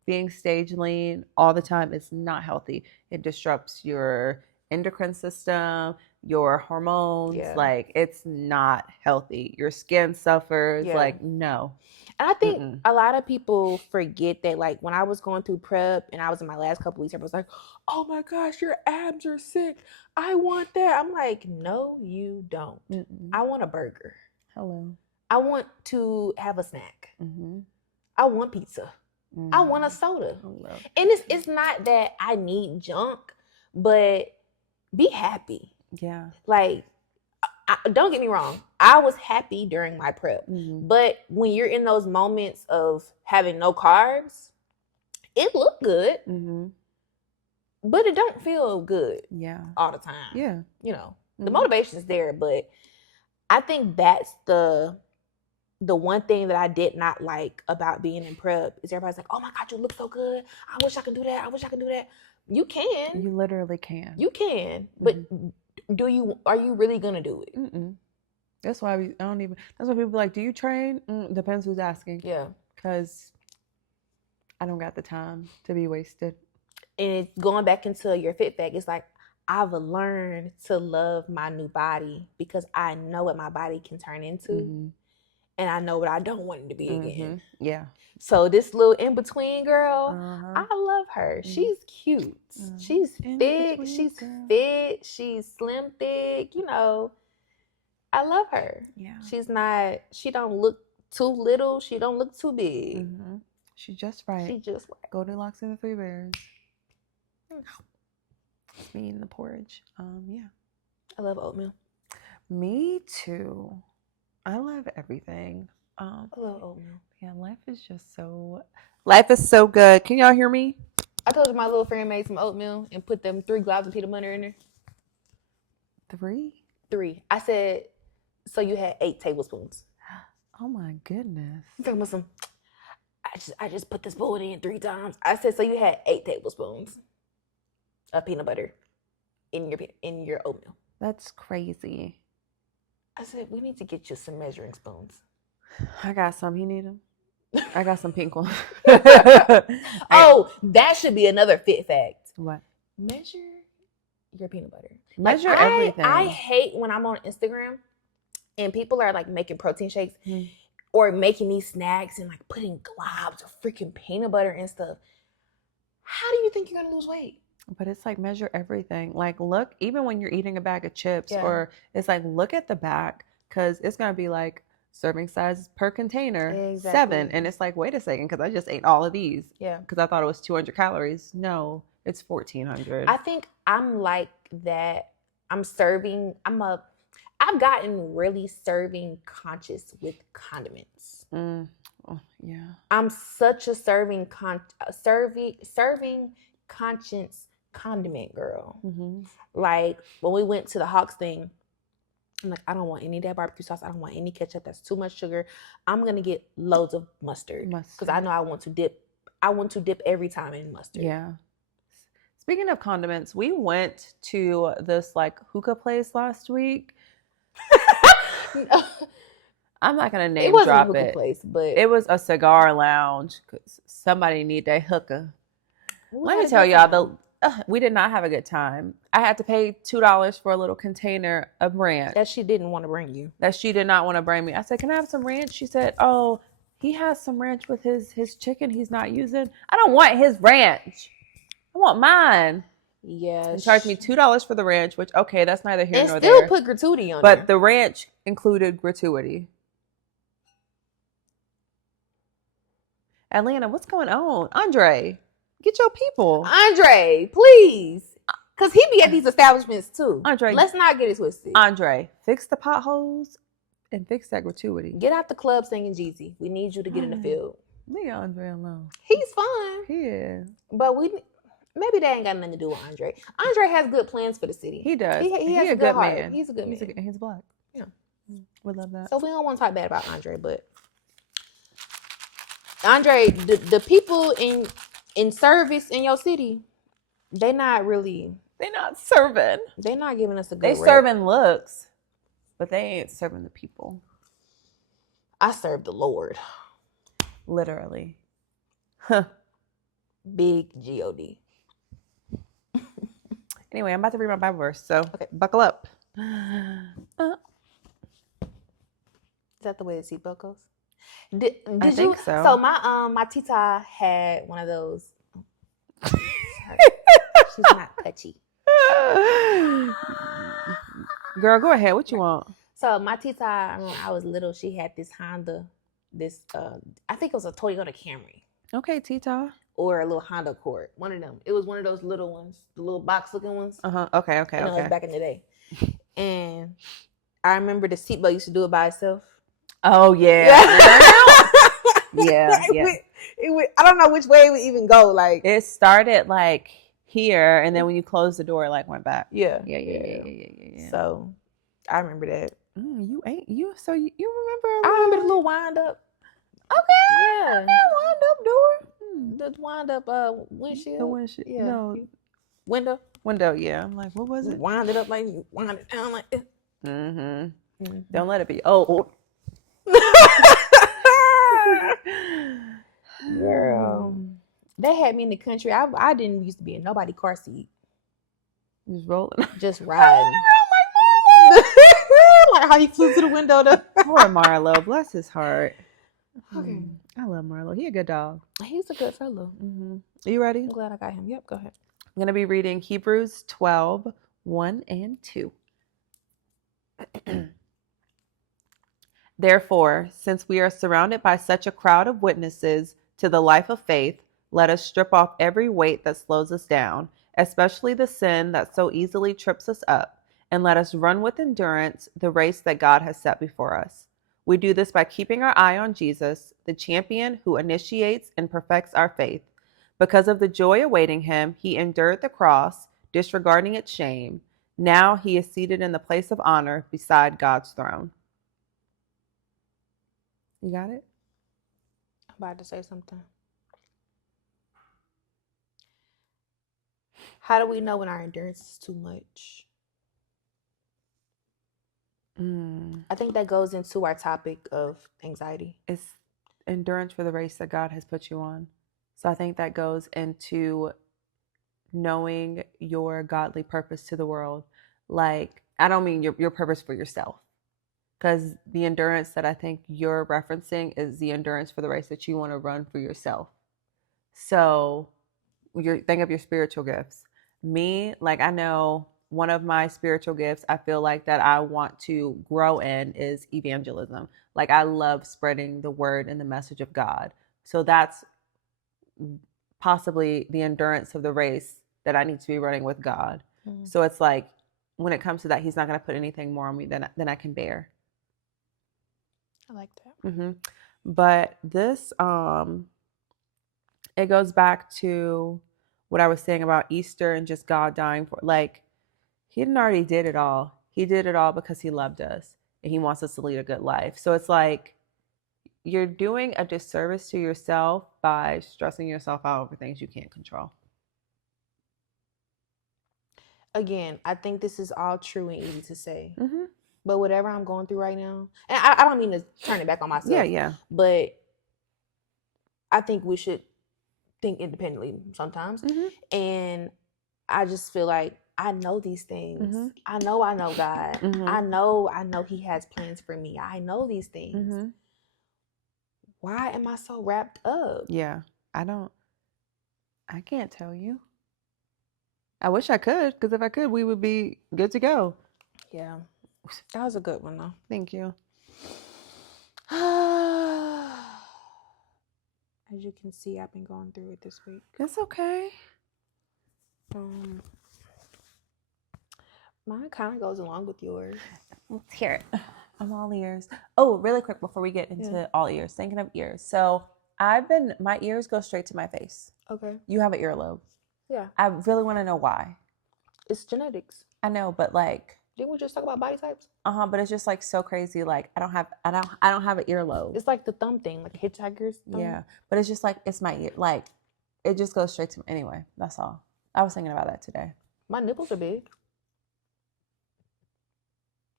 Being stage lean all the time is not healthy. It disrupts your endocrine system, your hormones. Yeah. Like, it's not healthy. Your skin suffers. Yeah. Like, no. And I think a lot of people forget that, like, when I was going through prep and I was in my last couple weeks, everybody was like, oh my gosh, your abs are sick. I want that. I'm like, no, you don't. I want a burger. Hello. I want to have a snack. I want pizza. I want a soda. And it's not that I need junk, but be happy. Yeah. Like, don't get me wrong. I was happy during my prep. But when you're in those moments of having no carbs, it looked good. But it don't feel good all the time. Yeah. You know, the motivation is there, but I think that's the one thing that I did not like about being in prep is everybody's like, oh my God, you look so good. I wish I could do that. I wish I could do that. You can. You literally can. You can. But are you really gonna do it? That's why that's why people are like, do you train? Depends who's asking. Yeah. Because I don't got the time to be wasted. And it's going back into your fit fact. It's like, I've learned to love my new body because I know what my body can turn into. And I know what I don't want it to be again. Yeah. So this little in-between girl, I love her. She's cute. She's thick. She's fit. She's slim thick. You know, I love her. Yeah. She don't look too little. She don't look too big. She's just right. She's just right. Goldilocks and the Three Bears. It's me and the porridge. Yeah. I love oatmeal. Me too. I love everything. I love oatmeal. Yeah, life is so good. Can y'all hear me? I told you my little friend made some oatmeal and put them 3 globs of peanut butter in there. 3? 3. I said, so you had 8 tablespoons. Oh my goodness. I'm talking about some. I just put this bowl in 3 times. I said, so you had 8 tablespoons of peanut butter in your oatmeal. That's crazy. I said, we need to get you some measuring spoons. I got some. You need them? I got some pink ones. Oh, that should be another fit fact. What? Measure your peanut butter. Measure everything. I hate when I'm on Instagram and people are like making protein shakes or making these snacks and like putting globs of freaking peanut butter and stuff. How do you think you're going to lose weight? But it's like measure everything. Like look, even when you're eating a bag of chips or it's like look at the back because it's going to be like serving size per container, 7. And it's like, wait a second, because I just ate all of these. Yeah. Because I thought it was 200 calories. No, it's 1,400. I think I'm like that. I've gotten really serving conscious with condiments. Oh, yeah. I'm such a serving conscious condiment girl. Like when we went to the Hawks thing, I'm like, I don't want any of that barbecue sauce. I don't want any ketchup. That's too much sugar. I'm gonna get loads of mustard because I know I want to dip. I want to dip every time in mustard. Yeah. Speaking of condiments, we went to this like hookah place last week. I'm not gonna name drop it. Place, but it was a cigar lounge because somebody need that hookah. Let me tell y'all, we did not have a good time. I had to pay $2 for a little container of ranch that she didn't want to bring you. That she did not want to bring me. I said, "Can I have some ranch?" She said, "Oh, he has some ranch with his chicken he's not using." I don't want his ranch. I want mine. Yeah. And charged me $2 for the ranch, which okay, that's neither here nor there. And there. Still put gratuity on it. But the ranch included gratuity. Atlanta, what's going on? Andre, get your people. Andre, please. Because he be at these establishments too. Andre. Let's not get it twisted. Andre, fix the potholes and fix that gratuity. Get out the club singing Jeezy. We need you to get in the field. Leave Andre alone. He's fun. He is. But maybe that ain't got nothing to do with Andre. Andre has good plans for the city. He does. He has a good heart. Man. He's a good man. He's black. Yeah. We love that. So we don't want to talk bad about Andre, but Andre, the people in service in your city, they're not serving. They're not giving us a good They rep. Serving looks, but they ain't serving the people. I serve the Lord. Literally. Big God. Anyway, I'm about to read my Bible verse, so okay, buckle up. Is that the way the seatbelt goes? Did I you? think so. So my tita had one of those. She's not touchy. Girl, go ahead. What you want? So my tita, when I was little, she had this Honda, I think it was a Toyota Camry. Okay, Tita. Or a little Honda Accord. One of them. It was one of those little ones, the little box looking ones. Okay. I know it was back in the day. And I remember the seatbelt used to do it by itself. Oh yeah. Yeah. I don't know which way it would even go. Like it started like here, and then when you closed the door, it like went back. Yeah. So I remember that. You remember? I remember the little wind up. Okay. Yeah. Wind up door. The wind up windshield. The windshield. Yeah. No. Window. Yeah. I'm like, what was it? Wind it up like you wind it down like this. Don't let it be old. Girl. They had me in the country. I didn't used to be in nobody's car seat. Just rolling. Just riding. Like how he flew to the window. Poor Marlo. Bless his heart. Okay. I love Marlo. He a good dog. He's a good fellow. Are you ready? I'm glad I got him. Yep, go ahead. I'm going to be reading Hebrews 12, 1 and 2. Therefore, since we are surrounded by such a crowd of witnesses to the life of faith, let us strip off every weight that slows us down, especially the sin that so easily trips us up, and let us run with endurance the race that God has set before us. We do this by keeping our eye on Jesus, the champion who initiates and perfects our faith. Because of the joy awaiting him, he endured the cross, disregarding its shame. Now he is seated in the place of honor beside God's throne. You got it? I'm about to say something. How do we know when our endurance is too much? I think that goes into our topic of anxiety. It's endurance for the race that God has put you on. So I think that goes into knowing your godly purpose to the world. Like, I don't mean your purpose for yourself, because the endurance that I think you're referencing is the endurance for the race that you want to run for yourself. So think of your spiritual gifts. Me, like, I know one of my spiritual gifts I feel like that I want to grow in is evangelism. Like, I love spreading the word and the message of God. So that's possibly the endurance of the race that I need to be running with God. So it's like, when it comes to that, he's not going to put anything more on me than I can bear. I like that. But this, it goes back to what I was saying about Easter and just God dying for, like, he didn't already did it all. He did it all because he loved us and he wants us to lead a good life. So it's like, you're doing a disservice to yourself by stressing yourself out over things you can't control. Again, I think this is all true and easy to say. But whatever I'm going through right now, and I don't mean to turn it back on myself. Yeah. But I think we should think independently sometimes. And I just feel like I know these things. I know God. I know he has plans for me. I know these things. Why am I so wrapped up? Yeah, I can't tell you. I wish I could, because if I could, we would be good to go. Yeah, that was a good one though. Thank you. As you can see, I've been going through it this week. It's okay. Mine kind of goes along with yours. Let's hear it. I'm all ears. Oh, really quick before we get into all ears, thinking of ears. So my ears go straight to my face. Okay. You have an earlobe. Yeah. I really want to know why. It's genetics. I know, but like, didn't we just talk about body types? But it's just like so crazy. Like, I don't have an earlobe. It's like the thumb thing, like hitchhiker's thumb. Yeah, but it's just like, it's my ear. Like, it just goes straight to me. Anyway, that's all. I was thinking about that today. My nipples are big.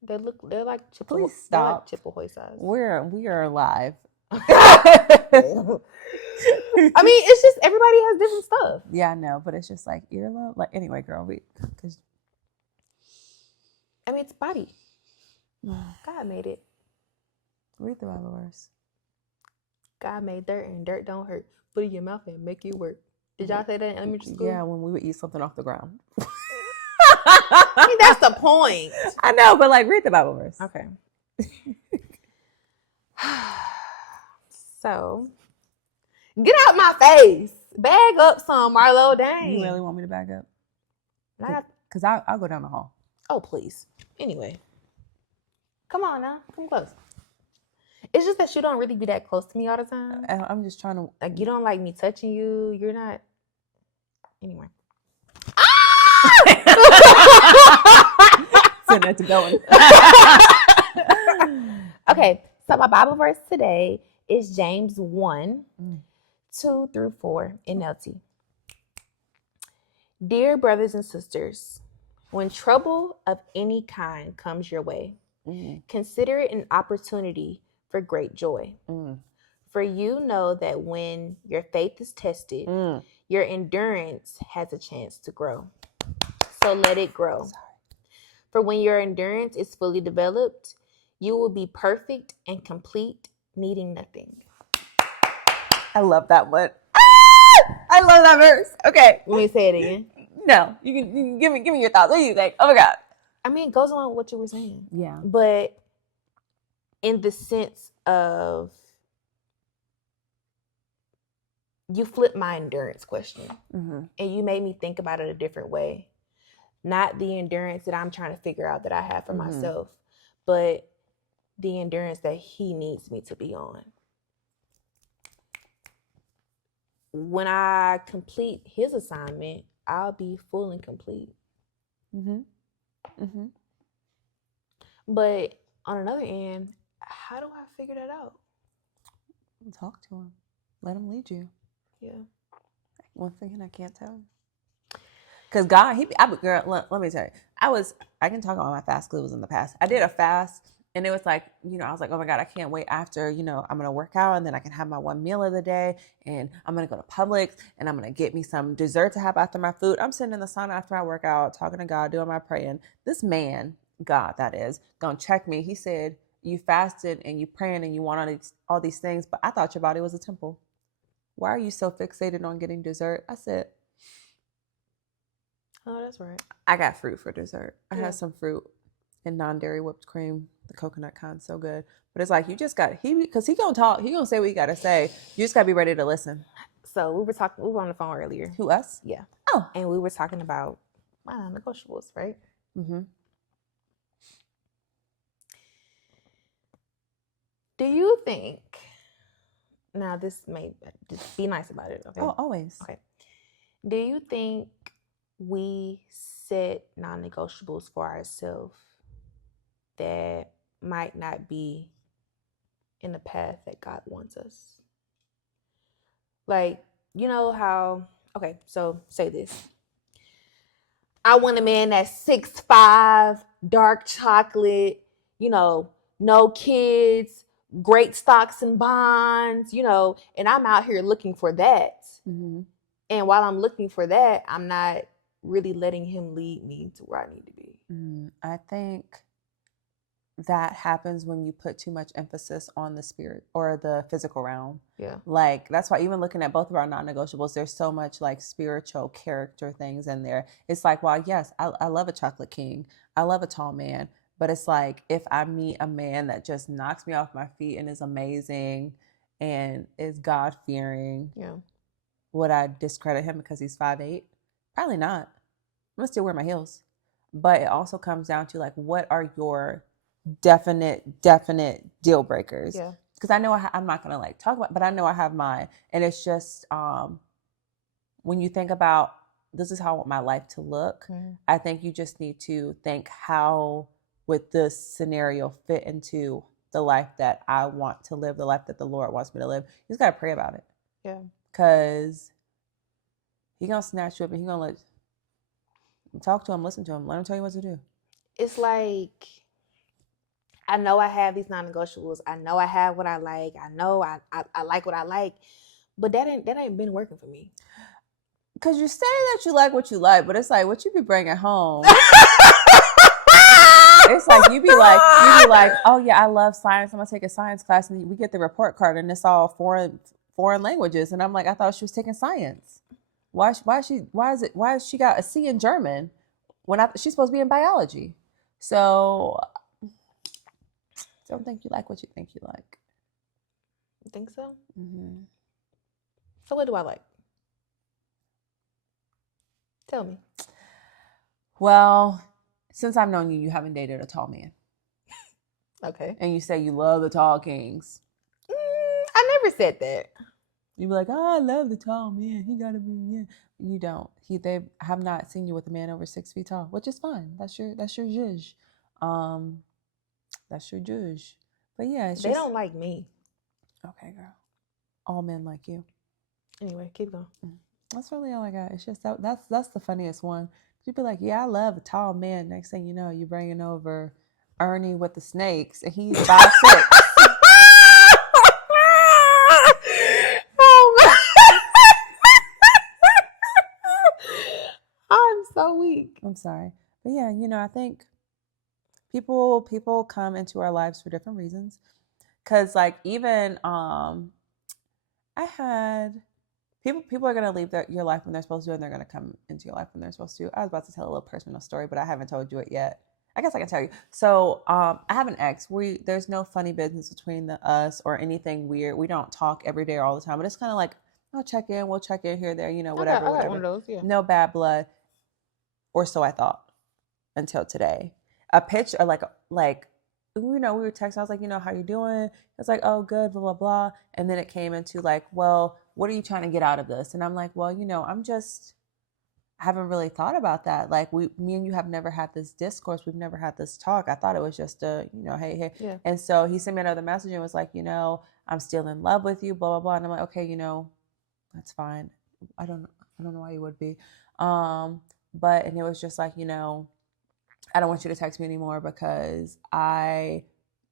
They're like Please stop. Chippehoy size. We are live. I mean, it's just everybody has different stuff. Yeah, I know, but it's just like earlobe. Like, anyway, girl, I mean, it's body. God made it. Read the Bible verse. God made dirt and dirt don't hurt. Put it in your mouth and make it work. Did y'all say that in elementary school? Yeah, when we would eat something off the ground. I mean, that's the point. I know, but like read the Bible verse. Okay. So, get out my face. Bag up some, Marlo. Dang. You really want me to bag up? Because I'll go down the hall. Oh, please. Anyway. Come on now. Come close. It's just that you don't really be that close to me all the time. I'm just trying to... Like, you don't like me touching you. You're not... Anyway. Send that to going. Okay, so my Bible verse today is James 1, 2 through 4 NLT. Dear brothers and sisters, when trouble of any kind comes your way, consider it an opportunity for great joy. For you know that when your faith is tested, your endurance has a chance to grow. So let it grow. For when your endurance is fully developed, you will be perfect and complete, needing nothing. I love that one. I love that verse. Okay. Let me say it again. No, you can give me your thoughts. What do you think? Oh my God. I mean, it goes along with what you were saying. Yeah. But in the sense of, you flipped my endurance question, and you made me think about it a different way. Not the endurance that I'm trying to figure out that I have for myself, but the endurance that he needs me to be on. When I complete his assignment, I'll be full and complete. But on another end, how do I figure that out? Talk to him. Let him lead you. Yeah. Once again, I can't tell. Because God, girl, let me tell you, I can talk about my fast because it was in the past. I did a fast, and it was like, I was like, oh my God, I can't wait after, I'm going to work out, and then I can have my one meal of the day, and I'm going to go to Publix, and I'm going to get me some dessert to have after my food. I'm sitting in the sauna after I work out, talking to God, doing my praying. This man, God, that is, going to check me. He said, you fasted, and you praying, and you want all these things, but I thought your body was a temple. Why are you so fixated on getting dessert? I said, oh, that's right. I got fruit for dessert. I had some fruit and non-dairy whipped cream, the coconut kind, so good. But it's like, you just got, because he gonna talk, he gonna say what you gotta say. You just gotta be ready to listen. So we were on the phone earlier. Who, us? Yeah. Oh. And we were talking about my non-negotiables, right? Do you think, now this may, just be nice about it, okay? Oh, always. Okay. Do you think we set non-negotiables for ourselves that might not be in the path that God wants us? Like, you know how, okay, so say this. I want a man that's 6'5", dark chocolate, no kids, great stocks and bonds, and I'm out here looking for that. And while I'm looking for that, I'm not really letting him lead me to where I need to be. I think that happens when you put too much emphasis on the spirit or the physical realm. Yeah. Like, that's why even looking at both of our non-negotiables, there's so much like spiritual character things in there. It's like, well, yes, I love a chocolate king. I love a tall man. But it's like, if I meet a man that just knocks me off my feet and is amazing and is God-fearing, would I discredit him because he's 5'8"? Probably not. I'm going to still wear my heels. But it also comes down to, like, what are your definite deal breakers? Yeah. Because I know I'm not going to, like, talk about, but I know I have mine. And it's just, when you think about, this is how I want my life to look, I think you just need to think, how would this scenario fit into the life that I want to live, the life that the Lord wants me to live? You just got to pray about it. Yeah. Because he going to snatch you up and he going to talk to him, listen to him, let him tell you what to do. It's like, I know I have these non-negotiables. I know I have what I like. I know I like what I like. But that ain't been working for me. Because you say that you like what you like, but it's like, what you be bringing home. It's like you be like, oh yeah, I love science. I'm gonna take a science class, and we get the report card, and it's all foreign languages, and I'm like, I thought she was taking science. Why is she got a C in German when she's supposed to be in biology? So don't think you like what you think you like. You think so? Mm-hmm. So what do I like? Tell me. Well, since I've known you, you haven't dated a tall man. Okay. And you say you love the tall kings. I never said that. You be like, oh, I love the tall man. He gotta be, yeah. You don't. They have not seen you with a man over 6 feet tall, which is fine. That's your judge. That's your judge. But yeah, They don't like me. Okay, girl. All men like you. Anyway, keep going. That's really all I got. It's just that's the funniest one. You'd be like, yeah, I love a tall man. Next thing you know, you're bringing over Ernie with the snakes, and he's 5'6". Oh I'm so weak. I'm sorry, but yeah, I think people come into our lives for different reasons. Cause like even I had people are gonna leave your life when they're supposed to, and they're gonna come into your life when they're supposed to. I was about to tell a little personal story, but I haven't told you it yet. I guess I can tell you. So I have an ex. There's no funny business between us or anything weird. We don't talk every day or all the time, but it's kind of like we'll check in here, there, whatever. I got one of those, yeah. No bad blood, or so I thought until today. A picture, like we were texting. I was like, how you doing? It's like, oh, good, blah, blah, blah. And then it came into like, well, what are you trying to get out of this? And I'm like, well, I haven't really thought about that. Like me and you have never had this discourse. We've never had this talk. I thought it was just hey. Yeah. And so he sent me another message and was like, I'm still in love with you, blah, blah, blah. And I'm like, okay, that's fine. I don't know why you would be. And it was just like, I don't want you to text me anymore because I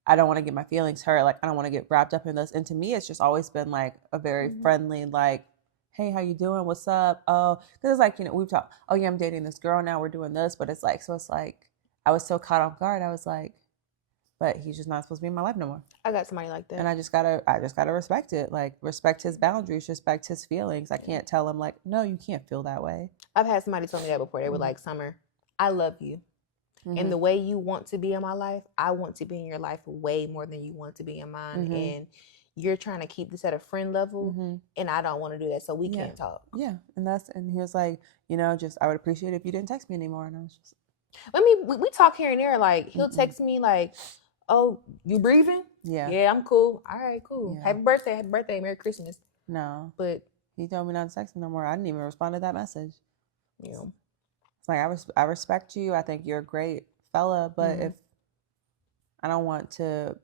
don't want to get my feelings hurt. Like, I don't want to get wrapped up in this. And to me, it's just always been like a very friendly, like, hey, how you doing? What's up? Oh, because it's like, we've talked, oh yeah, I'm dating this girl now. We're doing this. But it's like, I was so caught off guard. I was like, but he's just not supposed to be in my life no more. I got somebody like that. And I just gotta respect it. Like, respect his boundaries, respect his feelings. I can't tell him like, no, you can't feel that way. I've had somebody tell me that before. They were like, Summer, I love you. And the way you want to be in my life, I want to be in your life way more than you want to be in mine. And you're trying to keep this at a friend level, and I don't want to do that, so we can't talk. Yeah, and he was like, I would appreciate it if you didn't text me anymore. And I was just, we talk here and there. Like he'll text me like, "Oh, you breathing? Yeah, I'm cool. All right, cool. Yeah. Happy birthday, Merry Christmas." No, but he told me not to text me no more. I didn't even respond to that message. Yeah. It's like, I respect you. I think you're a great fella, but if I don't want to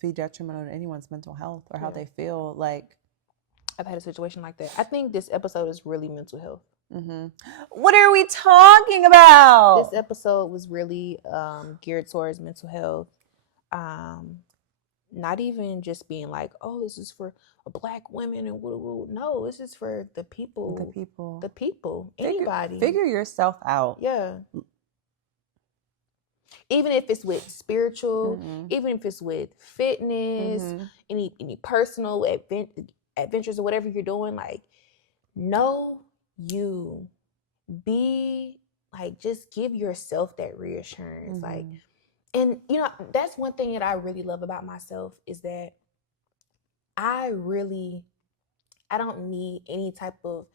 be detrimental to anyone's mental health or how they feel, like I've had a situation like that. I think this episode is really mental health. What are we talking about? This episode was really geared towards mental health. Not even just being like, oh, this is for Black women and woo. No, this is for the people. The people. Anybody. Figure yourself out. Yeah. Even if it's with spiritual, even if it's with fitness, any personal adventures or whatever you're doing, like, know you. Be like, just give yourself that reassurance. Like, and that's one thing that I really love about myself is that I don't need any type of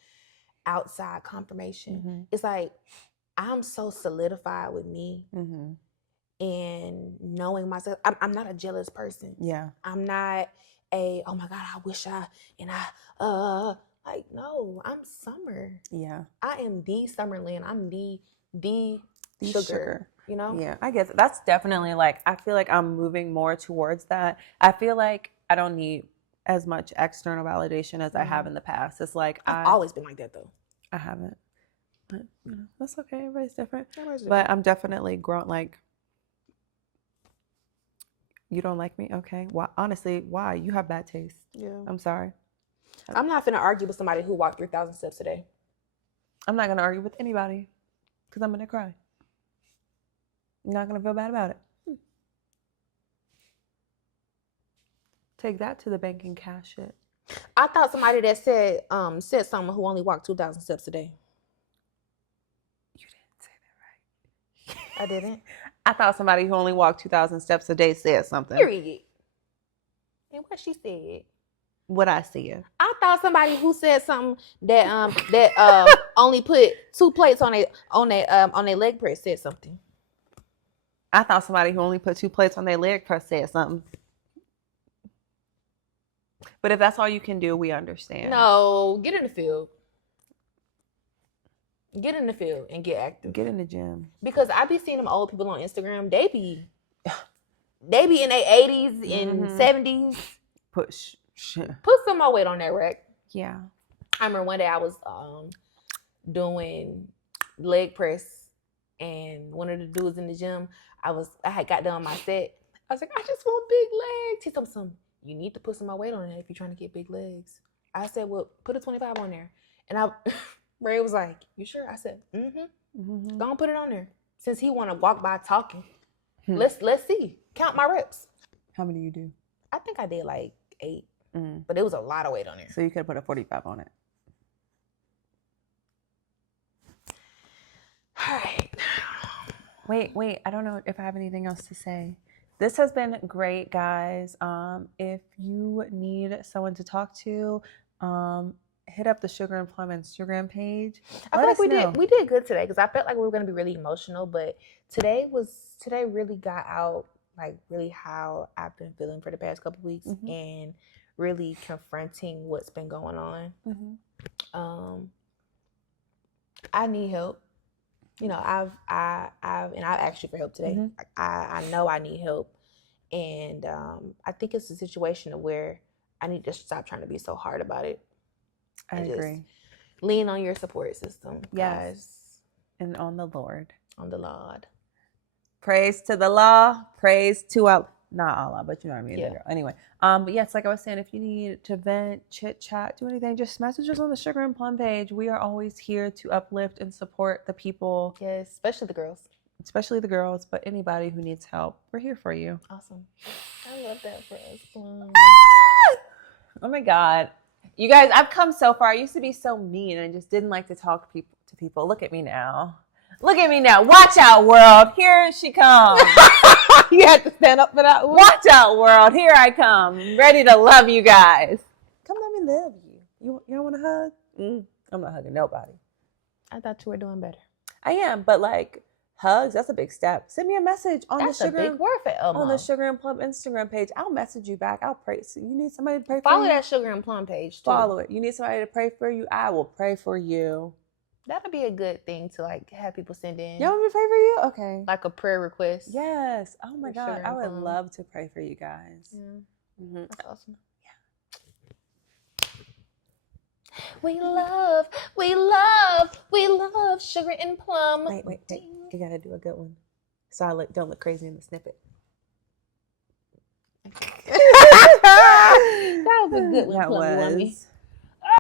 outside confirmation. It's like, I'm so solidified with me and knowing myself. I'm not a jealous person. Yeah. I'm not oh my God, I wish like, no, I'm Summer. Yeah. I am the Summerlin. I'm the sugar. Yeah, I guess that's definitely like, I feel like I'm moving more towards that. I feel like I don't need as much external validation as I have in the past. It's like I've always been like that though. I haven't. But that's okay. Everybody's different. But I'm definitely grown. Like, you don't like me? Okay. Why? Honestly, why? You have bad taste. Yeah. I'm sorry. I'm not finna argue with somebody who walked 3,000 steps a day. I'm not gonna argue with anybody because I'm gonna cry. You're not gonna feel bad about it. Take that to the bank and cash it. I thought somebody that said someone who only walked 2,000 steps a day. You didn't say that right. I didn't. I thought somebody who only walked 2,000 steps a day said something. Period. And what she said. What I said. I thought somebody who said something that only put 2 plates on their leg press said something. I thought somebody who only put 2 plates on their leg press said something. But if that's all you can do, we understand. No, get in the field. Get in the field and get active. Get in the gym. Because I be seeing them old people on Instagram. They be in their 80s and 70s. Put some more weight on that rack. Yeah. I remember one day I was doing leg press, and one of the dudes in the gym, I had got done my set. I was like, I just want big legs. He told me something. You need to put some more weight on it if you're trying to get big legs. I said, well, put a 25 on there. And Ray was like, you sure? I said, mm-hmm. Go and put it on there. Since he want to walk by talking, let's see. Count my reps. How many you do? I think I did like 8, but it was a lot of weight on there. So you could have put a 45 on it. All right. Wait. I don't know if I have anything else to say. This has been great, guys. If you need someone to talk to, hit up the Sugar and Plum Instagram page. I feel like we did good today, because I felt like we were going to be really emotional, but today really got out like really how I've been feeling for the past couple of weeks, and really confronting what's been going on. I need help. You know, I've asked you for help today. I know I need help, and I think it's a situation where I need to stop trying to be so hard about it. I agree. Lean on your support system, guys, and on the Lord. On the Lord. Praise to the law. Praise to Allah. Not Allah, but you know what I mean. Yeah. Anyway, but yes, like I was saying, if you need to vent, chit chat, do anything, just message us on the Sugar and Plum page. We are always here to uplift and support the people. Yes, especially the girls. But anybody who needs help, we're here for you. Awesome. I love that for us. Oh my God. You guys, I've come so far. I used to be so mean and just didn't like to talk to people. Look at me now. Watch out, world. Here she comes. You had to stand up for that one. Watch out, world. Here I come. Ready to love you guys. Come let me love you. You don't want a hug? I'm not hugging nobody. I thought you were doing better. I am, but like hugs, that's a big step. Send me a message on that's the Sugar. That's a big word for Elmo. On the Sugar and Plum Instagram page. I'll message you back. I'll pray. So you need somebody to pray for you? Follow that Sugar and Plum page too. Follow it. You need somebody to pray for you? I will pray for you. That'll be a good thing to like have people send in. You want me to pray for you? Okay. Like a prayer request. Yes. Oh my God. I would love to pray for you guys. Yeah. That's awesome. Yeah. We love Sugar and Plum. Wait. You gotta do a good one. So I don't look crazy in the snippet. That was a good one. That was.